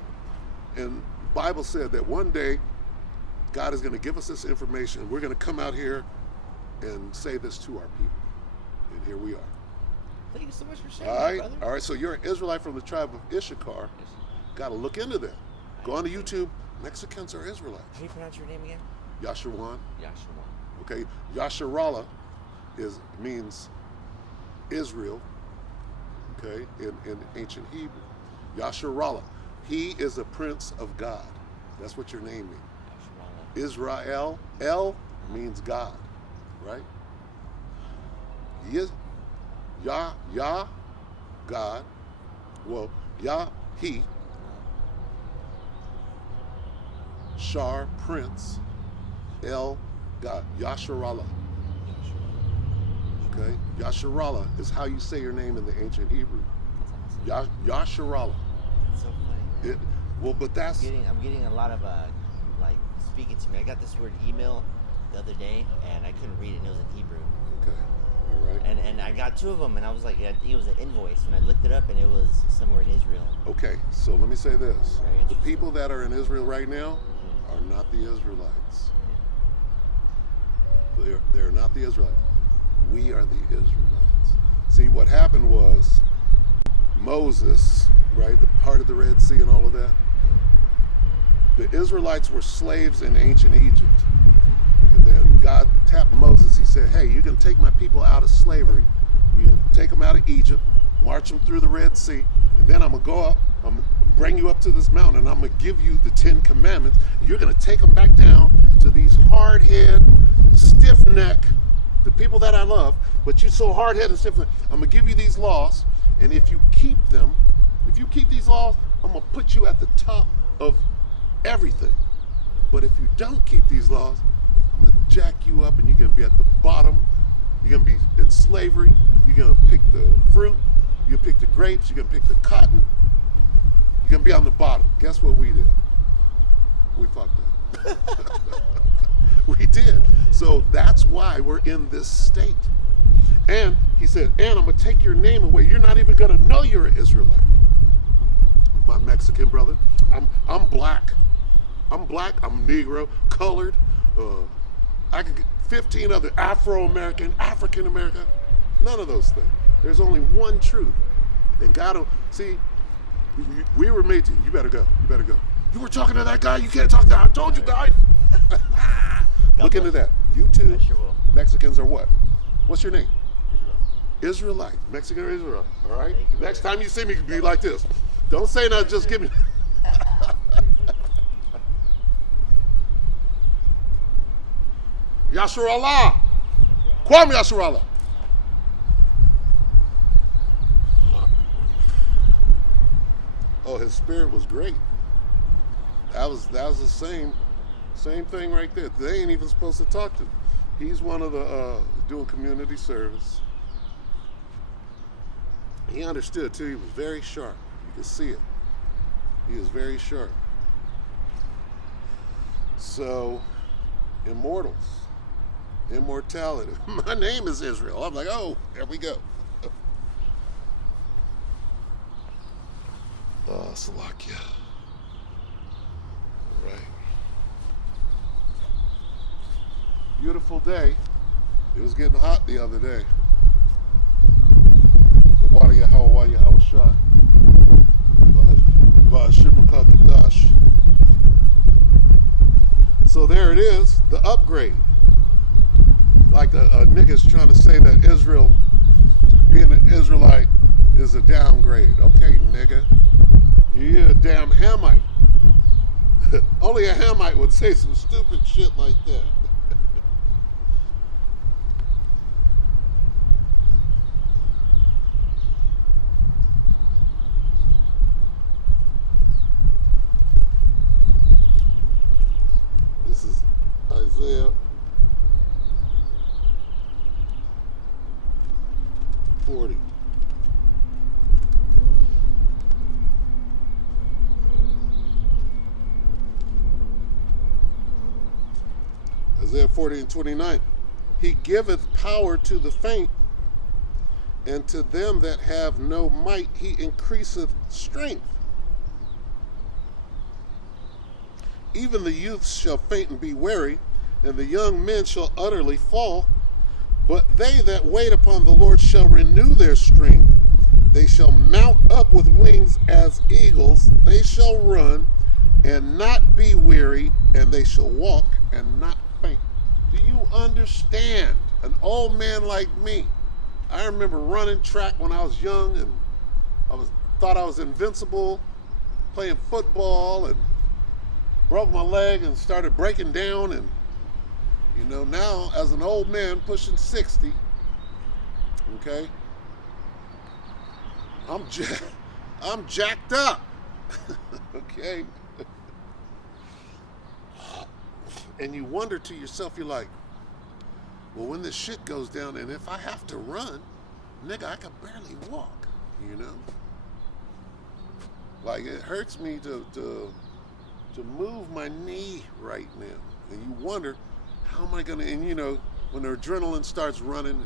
and the Bible said that one day God is going to give us this information. We're going to come out here and say this to our people. And here we are. Thank you so much for sharing, All right? brother. All right, so you're an Israelite from the tribe of Issachar. Got to look into that. Go on to YouTube. Mexicans are Israelites. How do you pronounce your name again? Yashawan. Joshua. Okay, Yasharallah means Israel, okay, in ancient Hebrew. Yasharallah. He is a prince of God. That's what your name means. Israel. El means God, right? Yah, God. Well, Yah, he. Shar, prince. El, God. Yasharallah. Okay? Yasharallah is how you say your name in the ancient Hebrew. Yasharallah. That's so funny. But that's... I'm getting a lot of, like, speaking to me. I got this weird email the other day, and I couldn't read it, and it was in Hebrew. Okay. All right. And I got two of them, and I was like, I think it was an invoice, and I looked it up, and it was somewhere in Israel. Okay, so let me say this. Very The interesting. people that are in Israel right now are not the Israelites. They're not the Israelites. We are the Israelites. See, what happened was Moses, right, the part of the Red Sea and all of that, the Israelites were slaves in ancient Egypt. And then God tapped Moses. He said, hey, you're going to take my people out of slavery. You're going to take them out of Egypt, march them through the Red Sea, and then I'm going to go up, I'm going to bring you up to this mountain, and I'm going to give you the 10 Commandments. You're going to take them back down to these hard-headed, stiff-neck, the people that I love, but you're so hard-headed and stiff-neck. I'm going to give you these laws, and if you keep them, if you keep these laws, I'm going to put you at the top of everything. But if you don't keep these laws, I'm going to jack you up, and you're going to be at the bottom. You're going to be in slavery. You're going to pick the fruit. You're going to pick the grapes. You're going to pick the cotton. You're going to be on the bottom. Guess what we did? We fucked up. We did. So that's why we're in this state. And he said, and I'm going to take your name away. You're not even going to know you're an Israelite. My Mexican brother. I'm black. I'm black. I'm Negro, colored. I could get 15 other Afro-American, African-American. None of those things. There's only one truth. And God will, see, we were made to, you better go. You better go. You were talking to that guy. You can't talk to that. I told you guys. Look into that. You too. I sure will. Mexicans are what? What's your name? Israelite. Mexican or Israel. All right? Next time you see me, be like this. Don't say nothing. Just give me. Yasharallah. Kwam Yasharallah. Oh, his spirit was great. That was the same thing right there. They ain't even supposed to talk to him. He's one of the doing community service. He understood too. He was very sharp. You can see it. He is very sharp. So, immortals, immortality. My name is Israel. I'm like, oh, there we go. Salakia. All right. Beautiful day. It was getting hot the other day. Yahushua. Ba'ashim Kadash. So there it is, the upgrade. Like a nigga's trying to say that Israel, being an Israelite, is a downgrade. Okay, nigga. You're a damn Hamite. Only a Hamite would say some stupid shit like that. This is Isaiah 40. Isaiah 40 and 29. He giveth power to the faint, and to them that have no might he increaseth strength. Even the youths shall faint and be weary, and the young men shall utterly fall. But they that wait upon the Lord shall renew their strength. They shall mount up with wings as eagles. They shall run and not be weary, and they shall walk and not faint. Do you understand? An old man like me, I remember running track when I was young, and thought I was invincible, playing football, and broke my leg and started breaking down. And you know, now as an old man pushing 60, okay, I'm jacked up. Okay. And you wonder to yourself, you're like, well, when this shit goes down, and if I have to run, nigga, I can barely walk, you know? Like, it hurts me to move my knee right now. And you wonder, how am I gonna, and you know, when the adrenaline starts running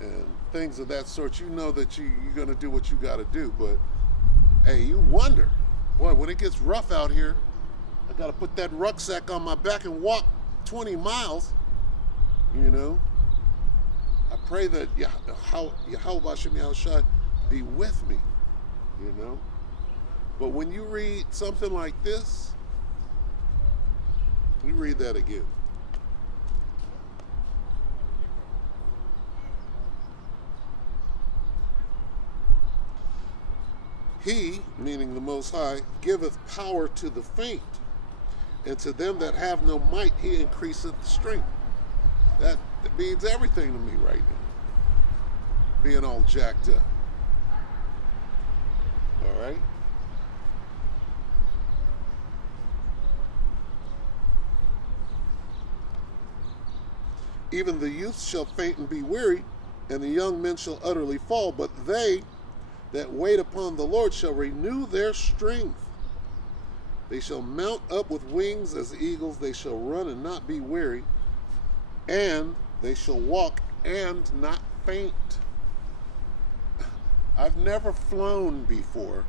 and things of that sort, you know that you're gonna do what you gotta do. But, hey, you wonder, boy, when it gets rough out here, I gotta put that rucksack on my back and walk 20 miles, you know. I pray that Yahweh Shem Yahushua be with me, you know. But when you read something like this, we read that again. He, meaning the Most High, giveth power to the faint, and to them that have no might he increaseth strength. That means everything to me right now, being all jacked up. All right? Even the youth shall faint and be weary, and the young men shall utterly fall, but they that wait upon the Lord shall renew their strength. They shall mount up with wings as eagles. They shall run and not be weary, and they shall walk and not faint. I've never flown before.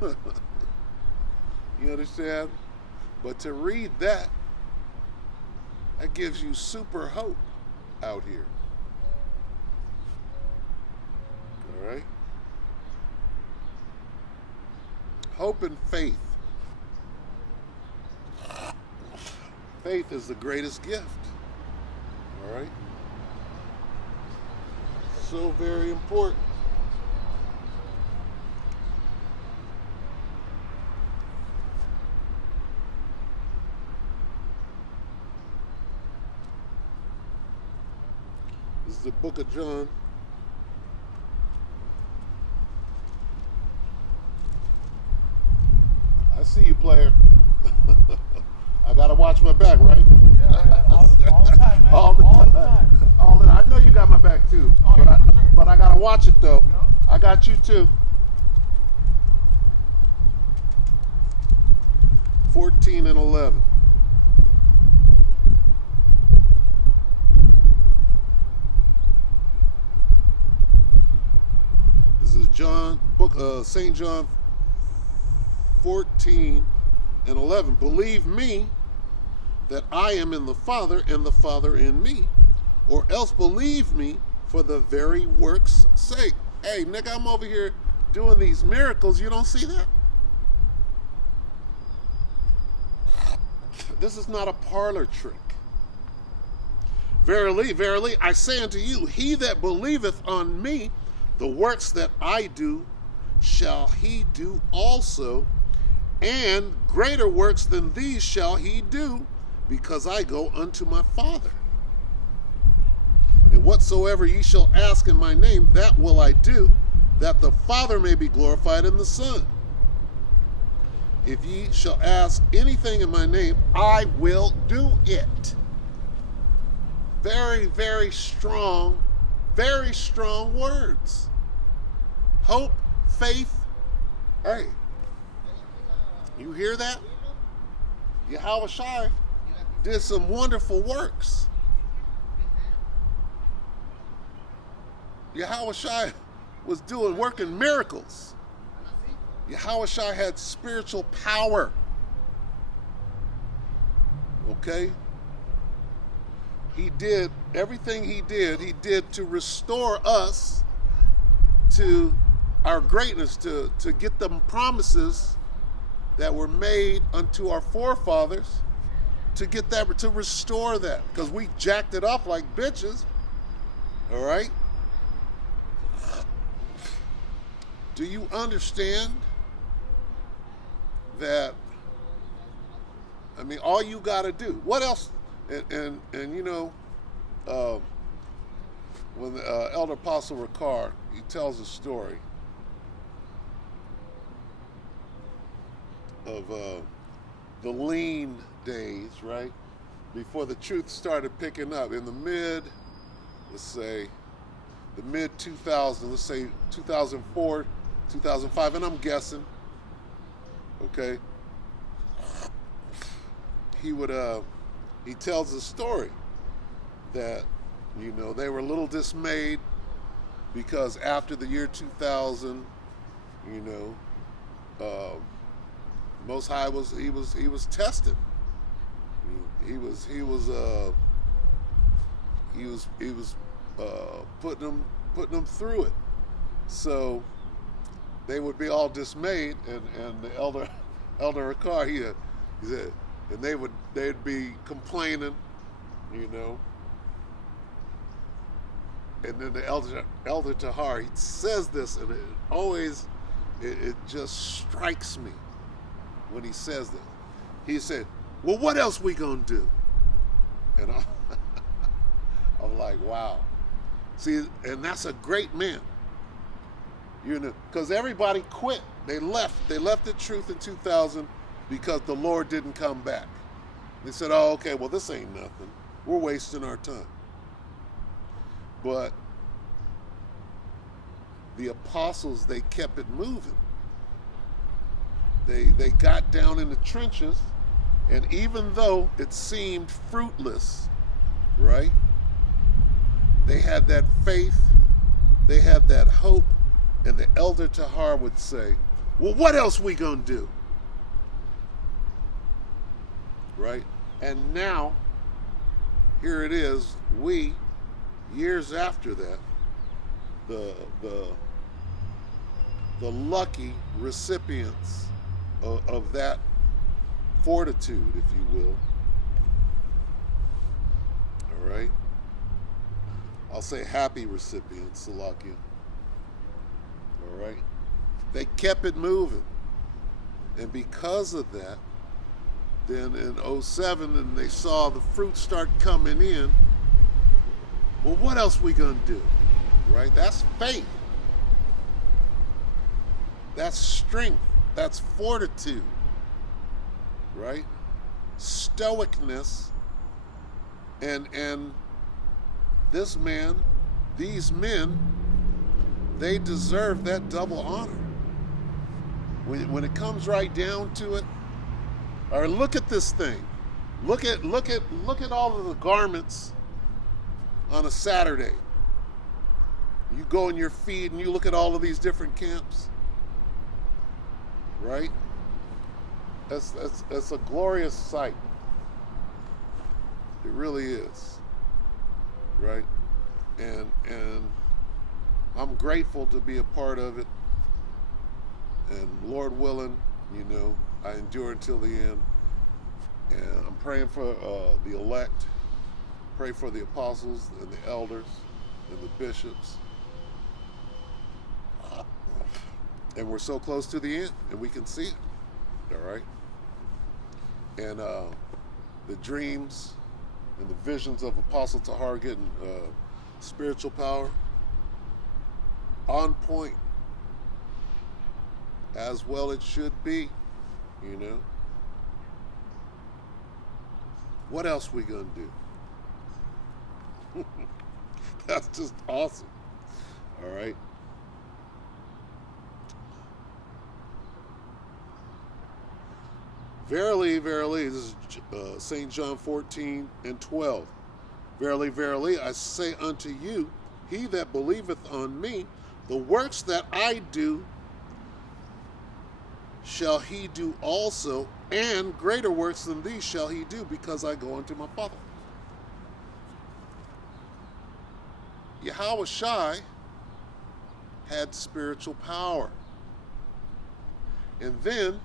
You understand? But to read that gives you super hope out here. All right? Hope and faith. Faith is the greatest gift. All right? So very important. This is the book of John. I see you, player. I gotta watch my back, right? Yeah, all the time, man. All the time. All the time. I know you got my back too, Oh, yeah, for sure. but I gotta watch it though. Yep. I got you too. 14 and 11. This is St. John 14 and 11. Believe me that I am in the Father and the Father in me, or else believe me for the very work's sake. Hey, nigga, I'm over here doing these miracles, you don't see that? This is not a parlor trick. Verily, verily, I say unto you, he that believeth on me, the works that I do, shall he do also, and greater works than these shall he do, because I go unto my Father. And whatsoever ye shall ask in my name, that will I do, that the Father may be glorified in the Son. If ye shall ask anything in my name, I will do it. Very, very strong words. Hope, faith. Hey, you hear that? Yahweh Shai did some wonderful works. Yahweh Shai was working miracles. Yahweh Shai had spiritual power. Okay? He did everything he did to restore us to our greatness, to get the promises that were made unto our forefathers, to get that, to restore that, because we jacked it up like bitches. All right? Do you understand that? I mean, all you got to do. What else? And you know, when Elder Apostle Ricard, he tells a story of the lean days, right? Before the truth started picking up in the mid 2000s, let's say 2004, 2005, and I'm guessing, okay? He tells a story that, you know, they were a little dismayed because after the year 2000, you know, Most High was tested. He was putting them through it. So they would be all dismayed, and the elder Ricard, he said, and they'd be complaining, you know. And then the elder Tahar, he says this, and it just strikes me when he says this. He said, "Well, what else we gonna do?" And I'm like, wow. See, and that's a great man. You know, because everybody quit. They left the truth in 2000 because the Lord didn't come back. They said, oh, okay, well, this ain't nothing. We're wasting our time. But the apostles, they kept it moving. They got down in the trenches, and even though it seemed fruitless, right? They had that faith, they had that hope, and the elder Tahar would say, well, what else we gonna do? Right? And now, here it is, we, years after that, the lucky recipients of that fortitude, if you will. All right? I'll say happy recipients, Salakia. All right? They kept it moving. And because of that, then in 2007, and they saw the fruit start coming in, well, what else we gonna do? Right? That's faith. That's strength. That's fortitude. Right? Stoicness. And this man, these men, they deserve that double honor. When it comes right down to it, or look at this thing. Look at all of the garments on a Saturday. You go in your feed and you look at all of these different camps. Right? That's a glorious sight. It really is. Right? And I'm grateful to be a part of it. And Lord willing, I endure until the end. And I'm praying for the elect. Pray for the apostles and the elders and the bishops. And we're so close to the end, and we can see it. All right? And the dreams and the visions of Apostle Tahar getting spiritual power on point, as well it should be. What else we gonna do? That's just awesome. All right. Verily, verily, this is St. John 14:12. Verily, verily, I say unto you, he that believeth on me, the works that I do shall he do also, and greater works than these shall he do, because I go unto my Father. Yahweh Shai had spiritual power. And then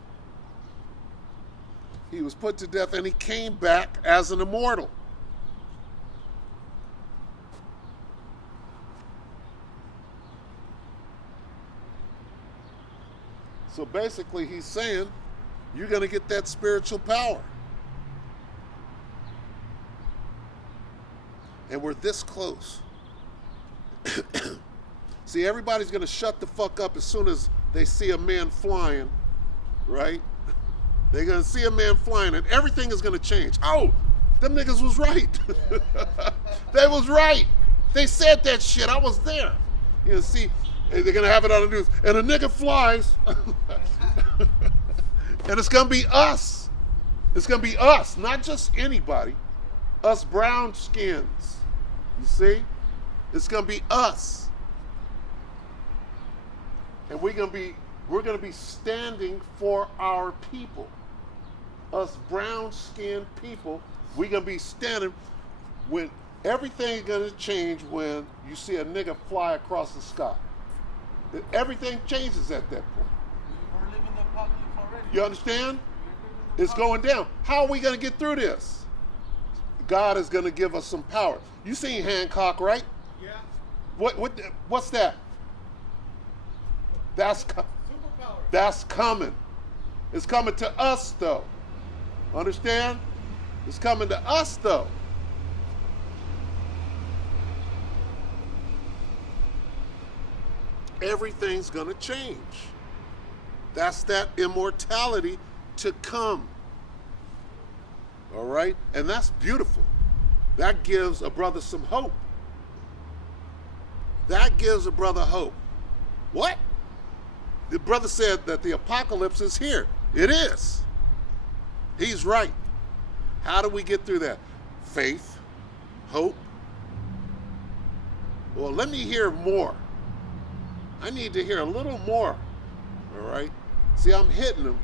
he was put to death, and he came back as an immortal. So basically he's saying, you're going to get that spiritual power. And we're this close. See, everybody's going to shut the fuck up as soon as they see a man flying, right? They're going to see a man flying, and everything is going to change. Oh, them niggas was right. They was right. They said that shit. I was there. See, they're going to have it on the news. And a nigga flies, and it's going to be us. It's going to be us, not just anybody. Us brown skins. You see? It's going to be us. And we're going to be standing for our people. Us brown-skinned people, we're going to be standing when everything's going to change when you see a nigga fly across the sky. Everything changes at that point. We're living the apocalypse already. You understand? It's going down. How are we going to get through this? God is going to give us some power. You seen Hancock, right? Yeah. What's that? That's coming. It's coming to us, though. Understand? It's coming to us, though. Everything's going to change. That's that immortality to come. All right? And that's beautiful. That gives a brother some hope. That gives a brother hope. What? The brother said that the apocalypse is here. It is. He's right. How do we get through that? Faith, hope. Well, let me hear more. I need to hear a little more. All right? See, I'm hitting them.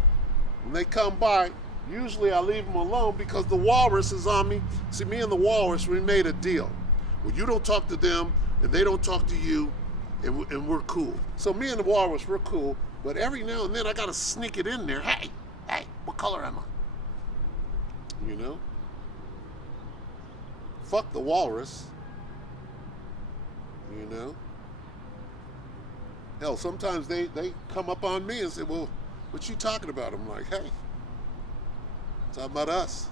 When they come by, usually I leave them alone because the walrus is on me. See, me and the walrus, we made a deal. Well, you don't talk to them, and they don't talk to you, and we're cool. So me and the walrus, we're cool. But every now and then, I got to sneak it in there. Hey, what color am I? Fuck the walrus. Hell, sometimes they come up on me and say, well, what you talking about? I'm like, hey, talking about us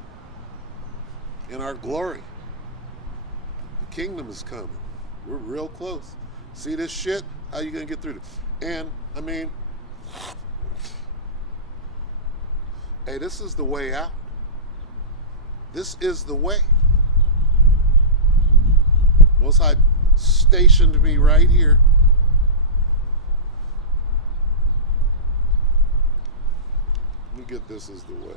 in our glory. The kingdom is coming. We're real close. See this shit? How you going to get through this? And, I mean, hey, this is the way out. This is the way. Most High stationed me right here. Let me get this as the way.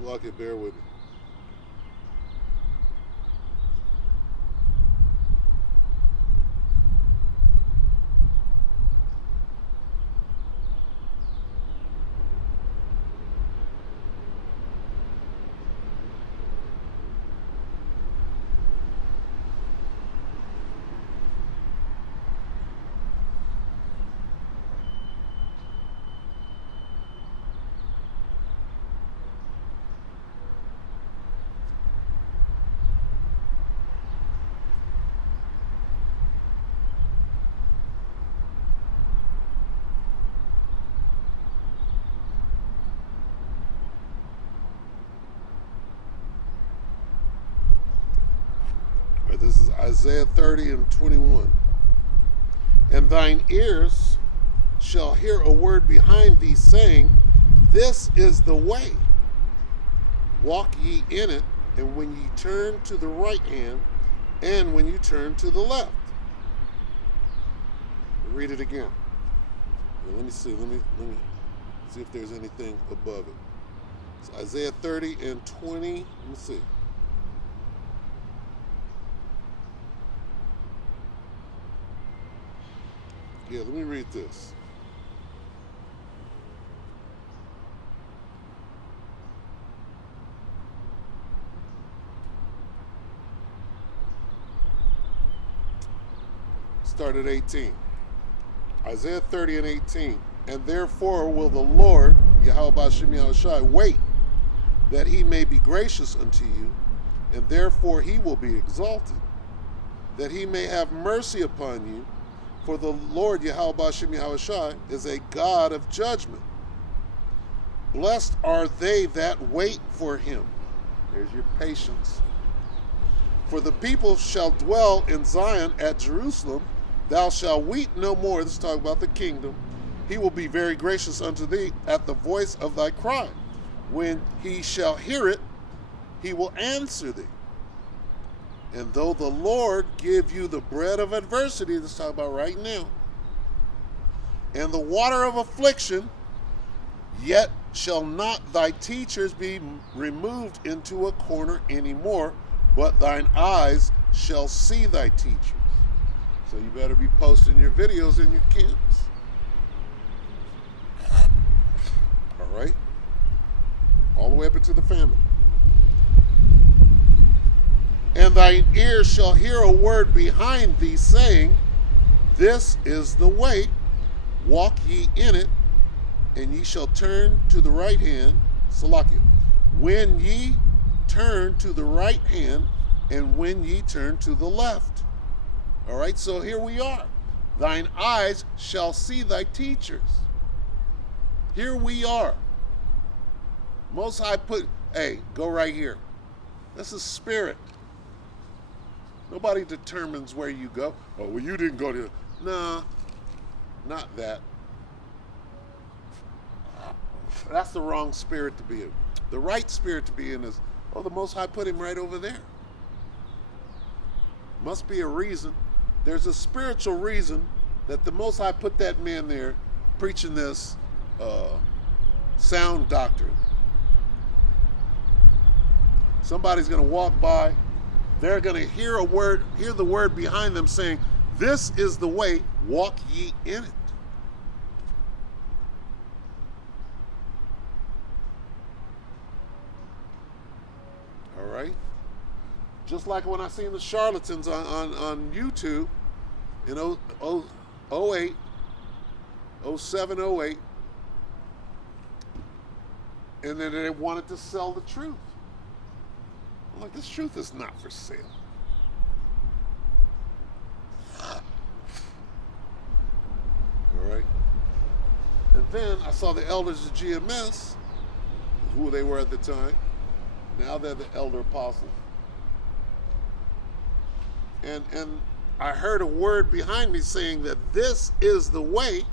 Lucky, bear with me. Isaiah 30 and 21. And thine ears shall hear a word behind thee saying, this is the way. Walk ye in it, and when ye turn to the right hand, and when you turn to the left. Read it again. Now, let me see if there's anything above it. It's Isaiah 30 and 20. Let me see. Yeah, let me read this. Start at 18. Isaiah 30 and 18. And therefore will the Lord, Yahweh Ba'ashem Yahushai, wait, that he may be gracious unto you, and therefore he will be exalted, that he may have mercy upon you, for the Lord, Yahweh Ba'ashem Yahushai, is a God of judgment. Blessed are they that wait for him. There's your patience. For the people shall dwell in Zion at Jerusalem. Thou shalt weep no more. This is talking about the kingdom. He will be very gracious unto thee at the voice of thy cry. When he shall hear it, he will answer thee. And though the Lord give you the bread of adversity, this is talking about right now, and the water of affliction, yet shall not thy teachers be removed into a corner anymore, but thine eyes shall see thy teachers. So you better be posting your videos in your camps. All right? All the way up into the family. And thine ears shall hear a word behind thee saying, this is the way, walk ye in it, and ye shall turn to the right hand, Salakia, when ye turn to the right hand, and when ye turn to the left. All right, so here we are. Thine eyes shall see thy teachers. Here we are. Most High put, hey, go right here. This is spirit. Nobody determines where you go. Oh, well, you didn't go to. Nah, not that. That's the wrong spirit to be in. The right spirit to be in is, oh, the Most High put him right over there. Must be a reason. There's a spiritual reason that the Most High put that man there preaching this sound doctrine. Somebody's going to walk by. They're going to hear the word behind them saying, this is the way, walk ye in it. All right? Just like when I seen the charlatans on YouTube in 08, 07, 08, and then they wanted to sell the truth. I'm like, this truth is not for sale. All right? And then I saw the elders of GMS, who they were at the time. Now they're the elder apostles. And I heard a word behind me saying that this is the way,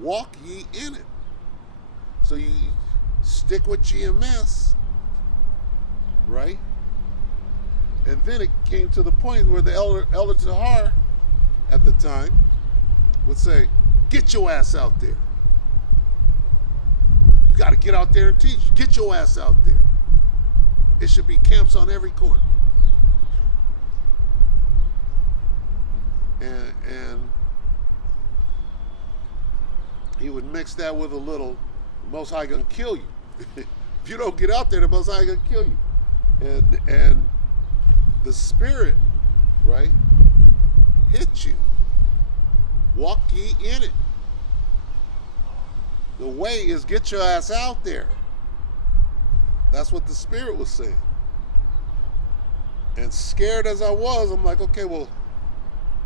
walk ye in it. So you stick with GMS, right? And then it came to the point where the elder Tahar at the time would say, get your ass out there. You got to get out there and teach. Get your ass out there. It should be camps on every corner. And he would mix that with a little, the Most High gonna kill you. If you don't get out there, the Most High gonna kill you. And the Spirit, right, hit you. Walk ye in it. The way is get your ass out there. That's what the Spirit was saying. And scared as I was, I'm like, okay, well,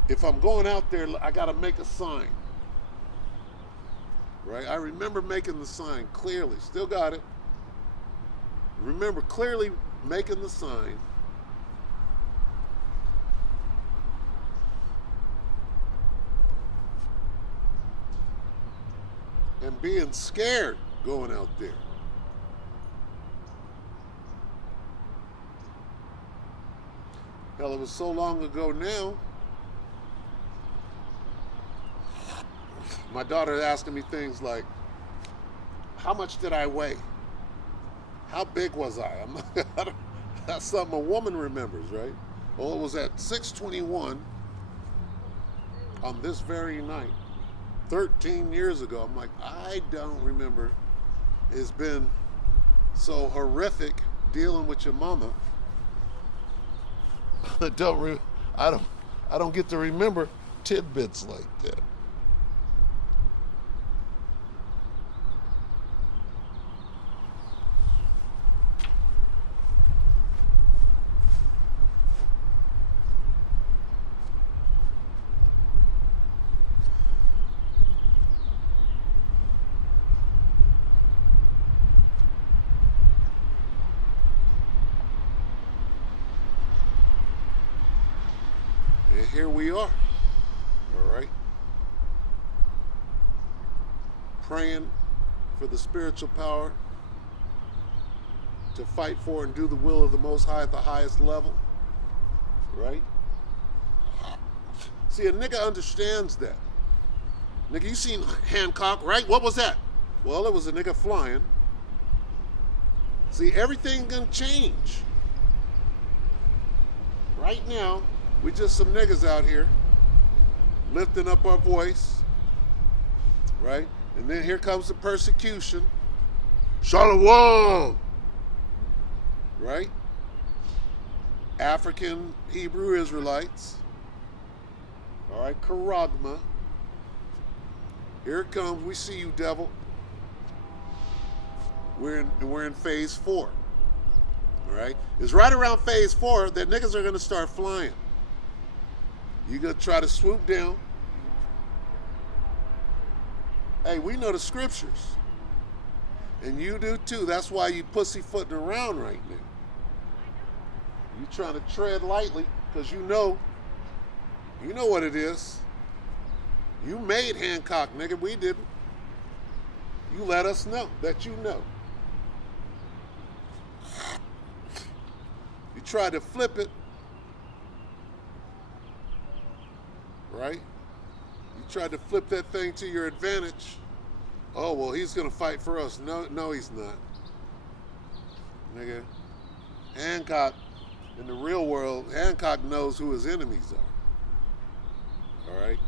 if I'm going out there, I got to make a sign. Right? I remember making the sign clearly. Still got it. Remember clearly making the sign. and being scared going out there. Hell, it was so long ago now. My daughter asking me things like, how much did I weigh? How big was I? That's something a woman remembers, right? Well, it was at 6:21 on this very night, 13 years ago. I'm like, I don't remember. It's been so horrific dealing with your mama. I don't get to remember tidbits like that. And here we are, all right? Praying for the spiritual power to fight for and do the will of the Most High at the highest level, right? See, a nigga understands that. Nigga, you seen Hancock, right? What was that? Well, it was a nigga flying. See, everything gonna change. Right now, we just some niggas out here lifting up our voice, right? And then here comes the persecution. Shalom, right? African Hebrew Israelites, all right, Charagma. Here it comes. We see you, devil. We're in phase 4, all right? It's right around phase 4 that niggas are gonna start flying. You're going to try to swoop down. Hey, we know the scriptures. And you do too. That's why you pussyfooting around right now. You trying to tread lightly because you know what it is. You made Hancock, nigga. We didn't. You let us know that you know. You tried to flip it. Right? You tried to flip that thing to your advantage. Oh, well, he's going to fight for us. No, he's not. Nigga, Hancock, in the real world, Hancock knows who his enemies are. All right?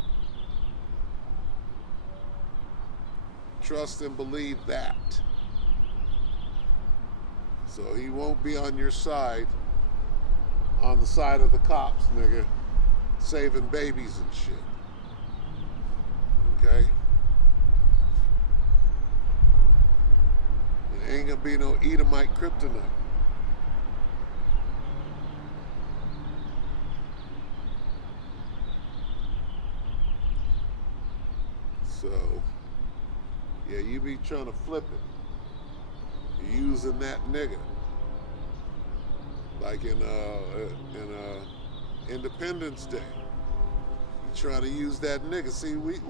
Trust and believe that. So he won't be on your side, on the side of the cops, nigga, saving babies and shit. Okay? It ain't gonna be no Edomite kryptonite. So, yeah, you be trying to flip it. You're using that nigga. Like in Independence Day. You trying to use that nigga. See, we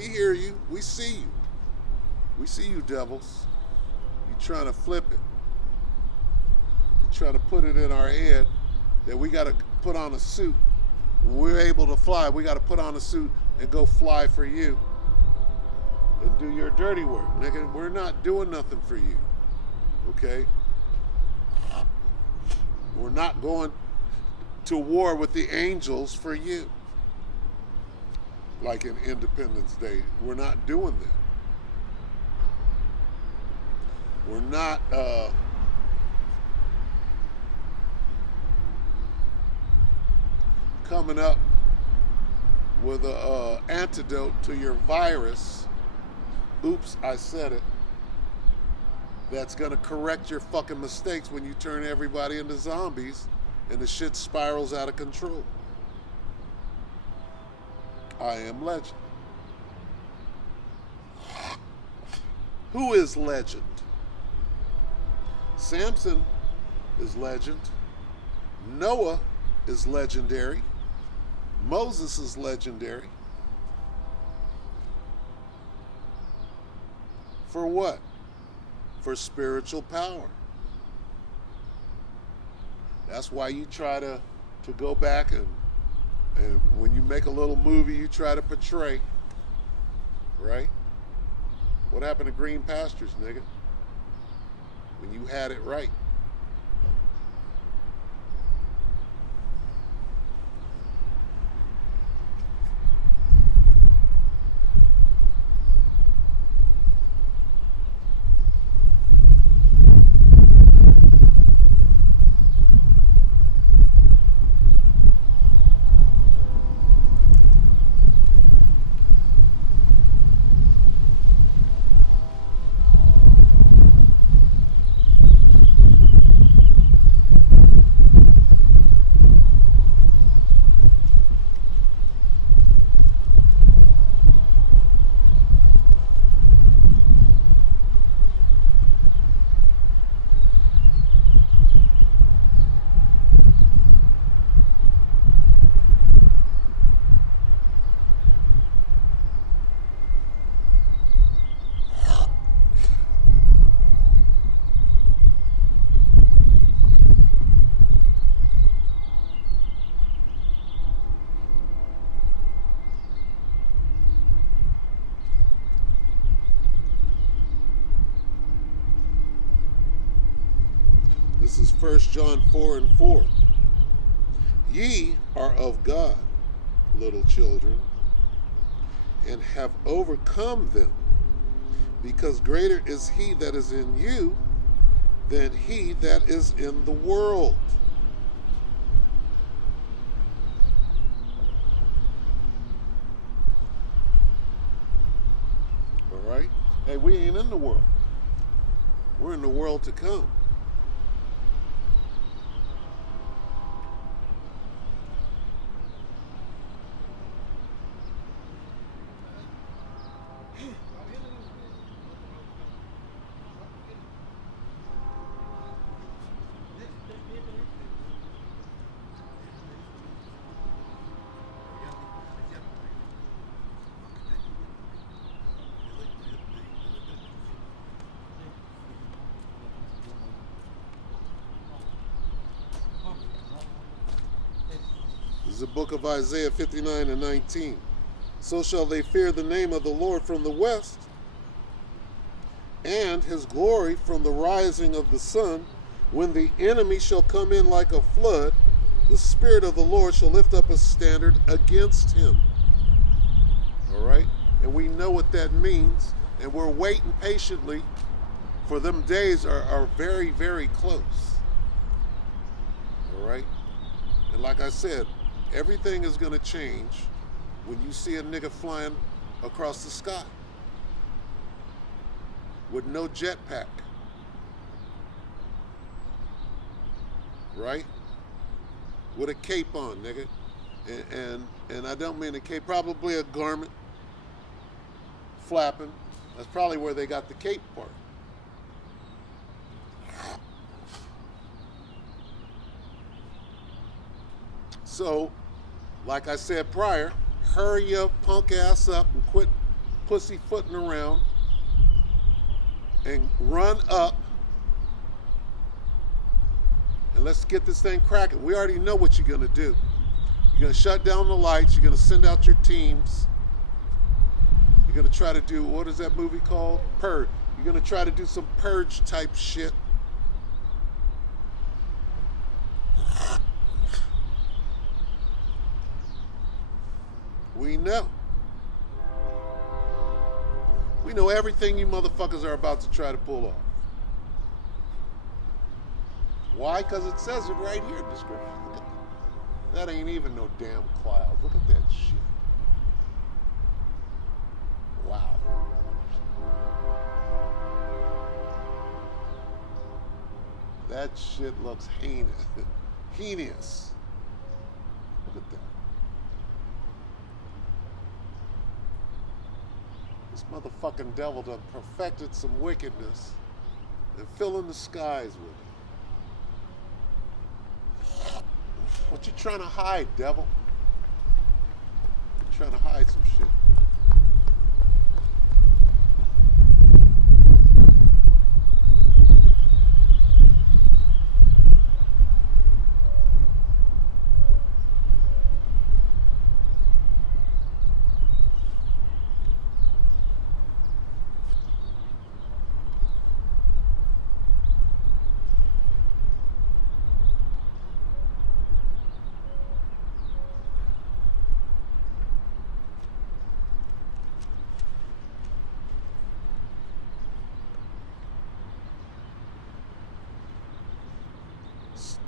hear you. We see you. We see you, devils. You trying to flip it. You trying to put it in our head that we got to put on a suit. When we're able to fly, we got to put on a suit and go fly for you. And do your dirty work, nigga. We're not doing nothing for you. Okay? We're not going to war with the angels for you. Like in Independence Day. We're not doing that. We're not coming up with an antidote to your virus. Oops, I said it. That's gonna correct your fucking mistakes when you turn everybody into zombies and the shit spirals out of control. I am Legend. Who is Legend? Samson is legend. Noah is legendary. Moses is legendary. For what? For spiritual power. That's why you try to go back and when you make a little movie, you try to portray, right? What happened to Green Pastures, nigga? When you had it right. This is 1 John 4:4. Ye are of God, little children, and have overcome them, because greater is he that is in you than he that is in the world. All right? Hey, we ain't in the world. We're in the world to come. This is the book of Isaiah 59:19. So shall they fear the name of the Lord from the west, and his glory from the rising of the sun. When the enemy shall come in like a flood, the Spirit of the Lord shall lift up a standard against him. All right? And we know what that means, and we're waiting patiently, for them days are very, very close. All right? And like I said, everything is going to change when you see a nigga flying across the sky with no jetpack. Right? With a cape on, nigga. And I don't mean a cape, probably a garment flapping. That's probably where they got the cape part. So, like I said prior, hurry your punk ass up and quit pussyfooting around and run up and let's get this thing cracking. We already know what you're going to do. You're going to shut down the lights. You're going to send out your teams. You're going to try to do, what is that movie called? Purge. You're going to try to do some purge type shit. We know. We know everything you motherfuckers are about to try to pull off. Why? Because it says it right here in the description. Look at that. That ain't even no damn clouds. Look at that shit. Wow. That shit looks heinous. Heinous. Look at that. This motherfucking devil done perfected some wickedness and filling the skies with it. What you trying to hide, devil? You're trying to hide some shit.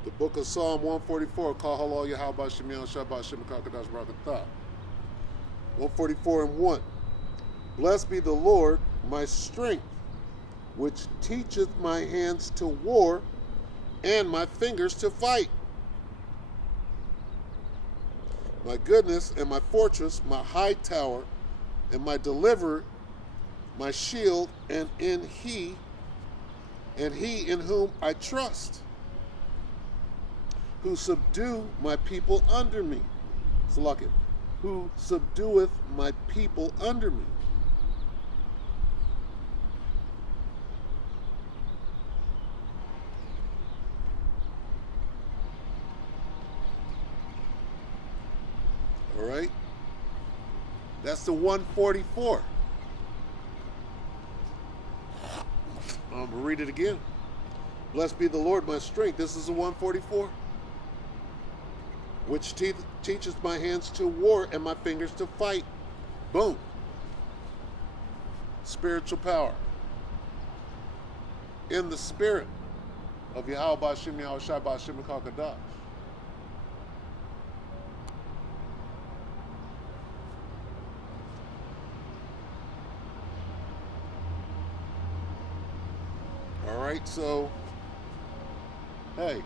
The book of Psalm 144, Kal halal Yahweh Shemiel Shabbat Shemikakadash Barakatah. 144:1. Blessed be the Lord, my strength, which teacheth my hands to war and my fingers to fight. My goodness and my fortress, my high tower, and my deliverer, my shield, and he in whom I trust, who subdue my people under me. Salakia, who subdueth my people under me. All right? That's the 144. I'm going to read it again. Blessed be the Lord, my strength. This is the 144. Which teaches my hands to war and my fingers to fight. Boom. Spiritual power. In the spirit of Yahweh Ba'Shem Yahweh Shai Ba'Shem Kadash. All right, so, hey,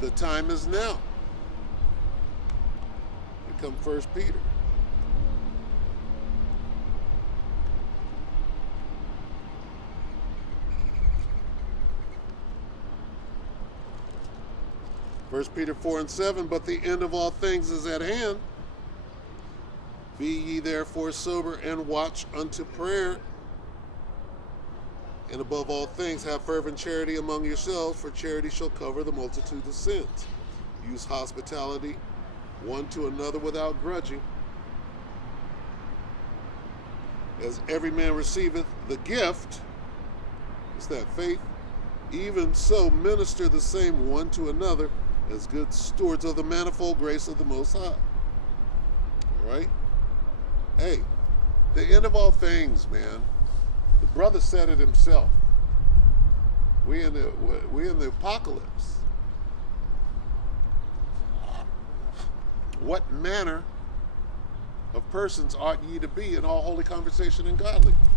the time is now. Here come 1 Peter. First Peter 4:7, but the end of all things is at hand. Be ye therefore sober and watch unto prayer. And above all things, have fervent charity among yourselves, for charity shall cover the multitude of sins. Use hospitality one to another without grudging. As every man receiveth the gift, it's that faith, even so minister the same one to another as good stewards of the manifold grace of the Most High. All right? Hey, the end of all things, man. The brother said it himself. We in the apocalypse. What manner of persons ought ye to be in all holy conversation and godliness?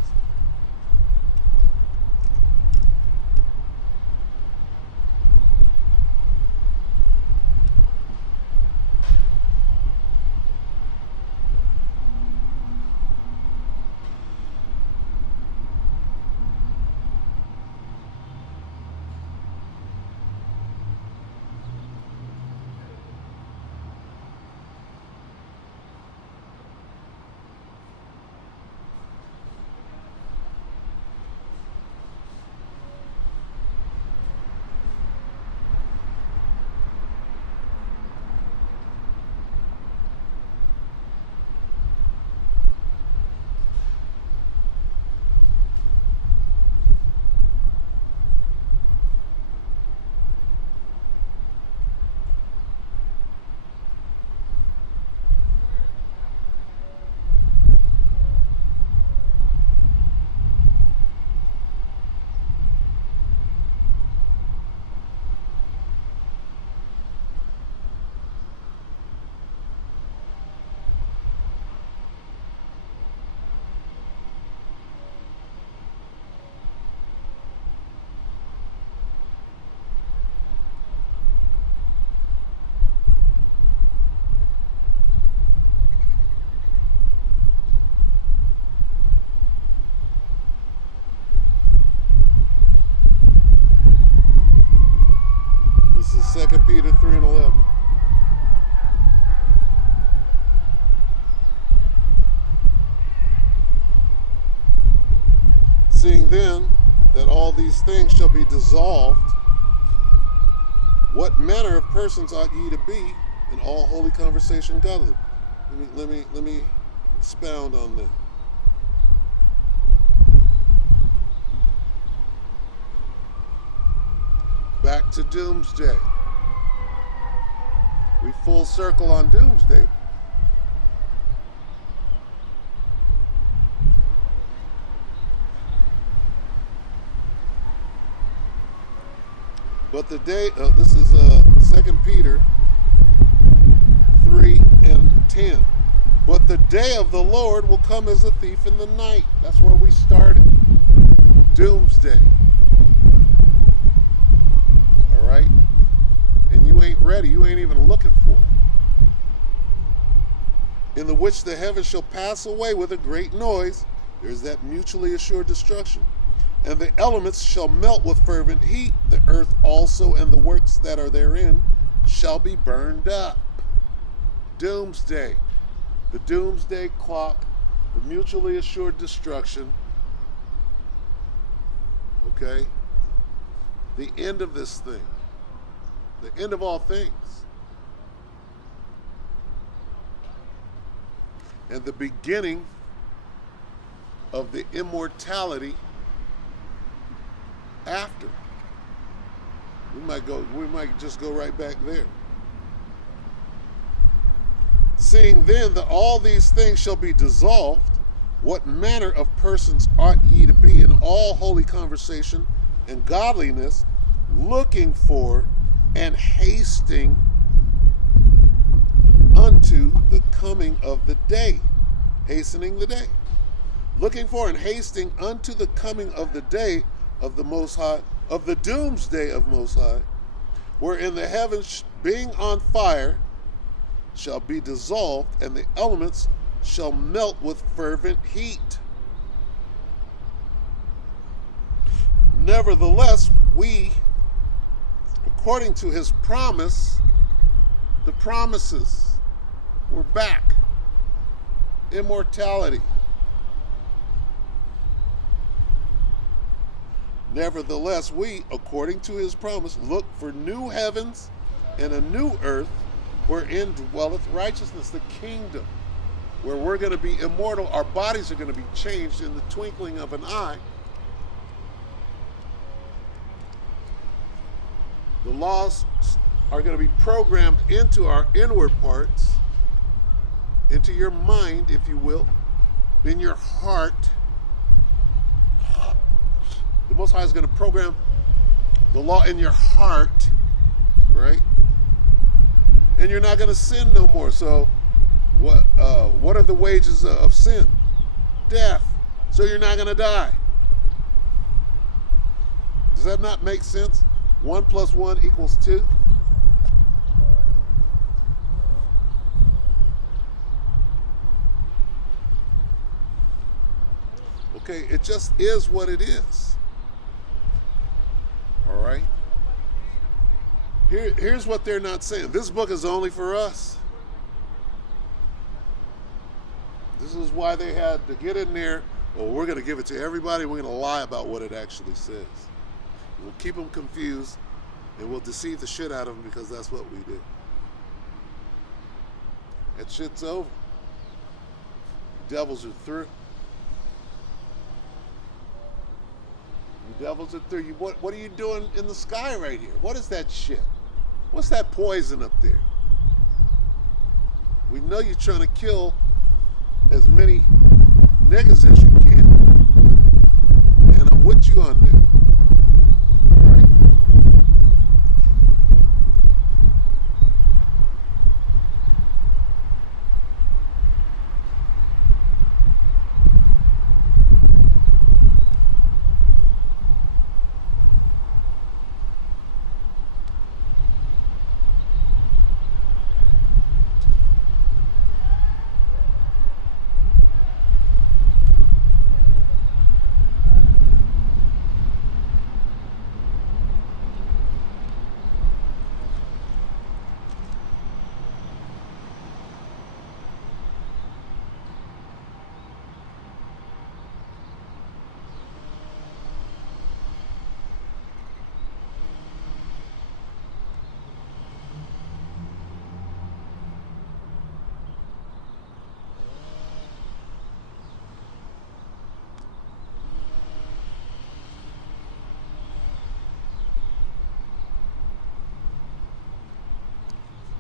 This is 2 Peter 3:11. Seeing then that all these things shall be dissolved, what manner of persons ought ye to be in all holy conversation godly? Let me expound on that. Back to doomsday. We full circle on doomsday. But the day, this is 2 Peter 3:10. But the day of the Lord will come as a thief in the night. That's where we started. Doomsday. All right? And you ain't ready. You ain't even looking for it. In the which the heavens shall pass away with a great noise. There's that mutually assured destruction. And the elements shall melt with fervent heat. The earth also and the works that are therein shall be burned up. Doomsday. The doomsday clock. The mutually assured destruction. Okay? The end of this thing. The end of all things. And the beginning of the immortality after. We might just go right back there. Seeing then that all these things shall be dissolved, what manner of persons ought ye to be in all holy conversation and godliness, looking for and hasting unto the coming of the day. Hastening the day. Looking for and hasting unto the coming of the day of the Most High, of the doomsday of Most High, wherein the heavens being on fire shall be dissolved, and the elements shall melt with fervent heat. Nevertheless, we, according to his promise, the promises, we're back. Immortality. Nevertheless, we, according to his promise, look for new heavens and a new earth wherein dwelleth righteousness, the kingdom, where we're going to be immortal. Our bodies are going to be changed in the twinkling of an eye. The laws are going to be programmed into our inward parts, into your mind, if you will, in your heart. The Most High is going to program the law in your heart, right? And you're not going to sin no more. So what are the wages of sin? Death. So you're not going to die. Does that not make sense? 1 + 1 = 2. Okay, it just is what it is. All right? Here's what they're not saying. This book is only for us. This is why they had to get in there. Well, we're going to give it to everybody. We're going to lie about what it actually says. We'll keep them confused, and we'll deceive the shit out of them because that's what we do. That shit's over. The devils are through. The devils are through. What are you doing in the sky right here? What is that shit? What's that poison up there? We know you're trying to kill as many niggas as you can. And I'm with you on that. All right?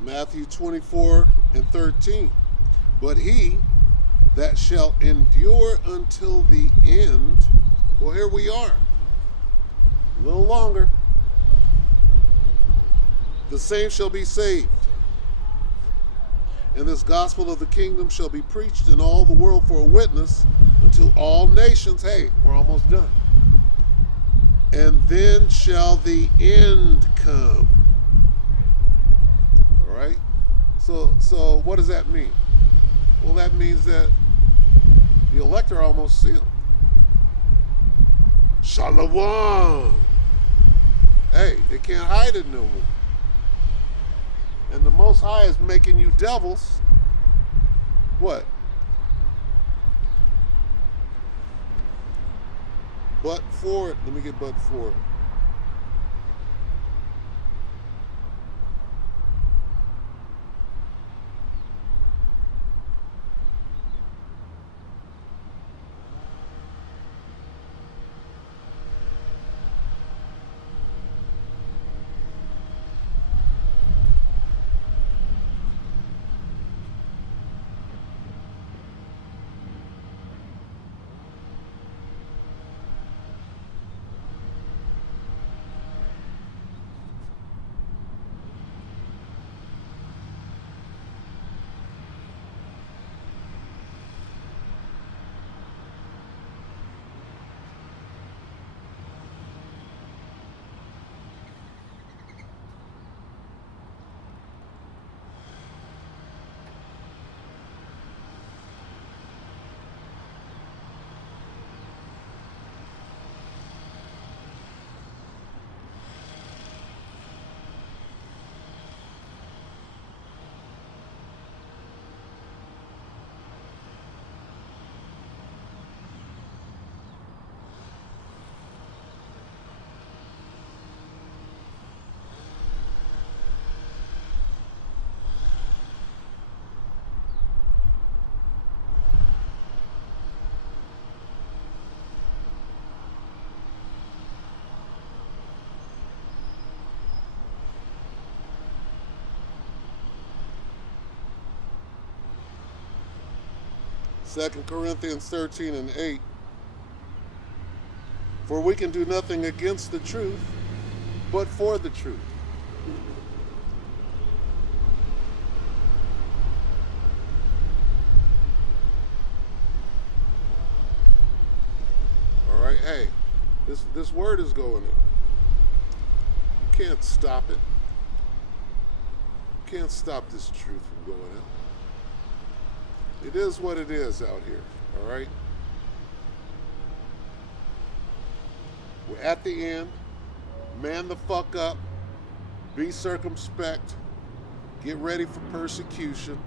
Matthew 24:13. But he that shall endure until the end, well, here we are. A little longer. the same shall be saved. And this gospel of the kingdom shall be preached in all the world for a witness unto all nations. Hey, we're almost done. And then shall the end come. All right? So what does that mean? Well, that means that the elect are almost sealed. Shalom. Hey, they can't hide it no more. And the Most High is making you devils. What? But for it. Let me get but for it. Second Corinthians 13 and 8. For we can do nothing against the truth, but for the truth. All right, hey, this word is going in. You can't stop it. You can't stop this truth from going out. It is what it is out here, all right? We're at the end. Man the fuck up. Be circumspect. Get ready for persecution.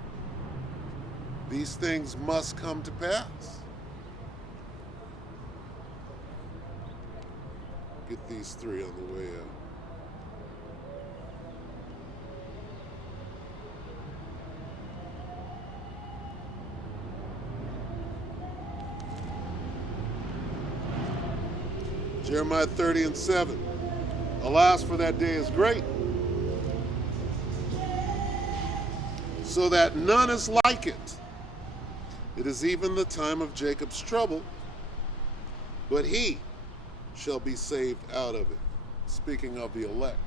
These things must come to pass. Get these three on the way out. Jeremiah 30 and 7. Alas, for that day is great, so that none is like it. It is even the time of Jacob's trouble, but he shall be saved out of it. Speaking of the elect.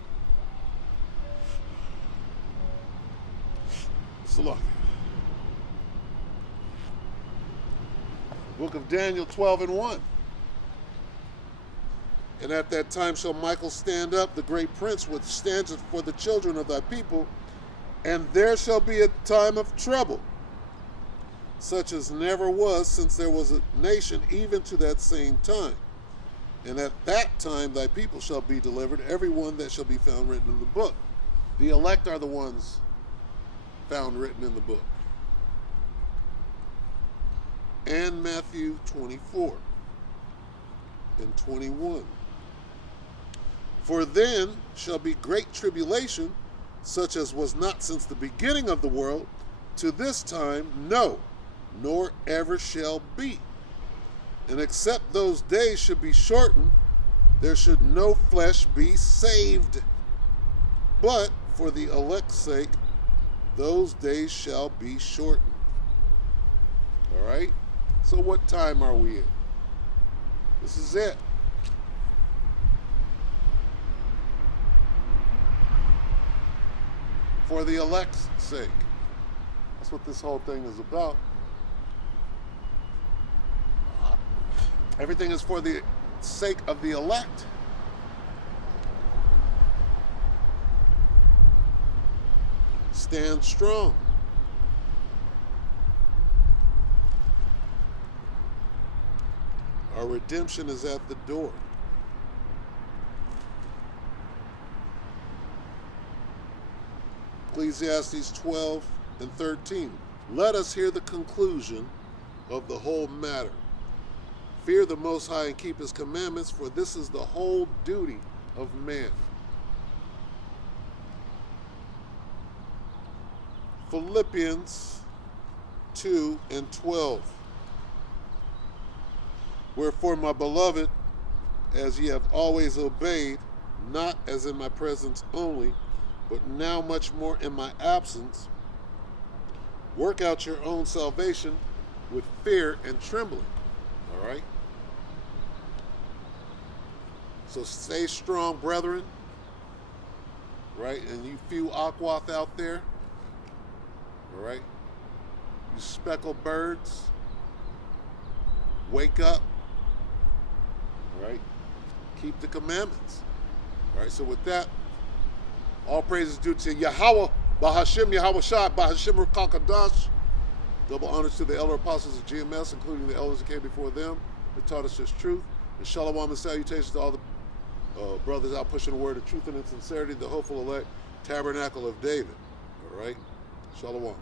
Salah. Book of Daniel 12 and 1. And at that time shall Michael stand up, the great prince, which standeth for the children of thy people, and there shall be a time of trouble, such as never was since there was a nation, even to that same time. And at that time thy people shall be delivered, every one that shall be found written in the book. The elect are the ones found written in the book. And Matthew 24 and 21. For then shall be great tribulation, such as was not since the beginning of the world to this time, no, nor ever shall be. And except those days should be shortened, there should no flesh be saved. But for the elect's sake, those days shall be shortened. All right? So what time are we in? This is it. for the elect's sake. That's what this whole thing is about. Everything is for the sake of the elect. Stand strong. Our redemption is at the door. Ecclesiastes 12 and 13. Let us hear the conclusion of the whole matter. Fear the Most High and keep His commandments, for this is the whole duty of man. Philippians 2 and 12. Wherefore, my beloved, as ye have always obeyed, not as in my presence only, but now much more in my absence, work out your own salvation with fear and trembling. All right? So stay strong, brethren. Right? And you few Aquath out there. All right? You speckled birds. Wake up. All right? Keep the commandments. All right? So with that, all praises due to Yahweh, Bahashim Yahweh Shai, Bahashim Rakakadash. Double honors to the elder apostles of GMS, including the elders that came before them, that taught us this truth. And shalom and salutations to all the brothers out pushing the word of truth and in sincerity, the hopeful elect tabernacle of David. All right? Shalom.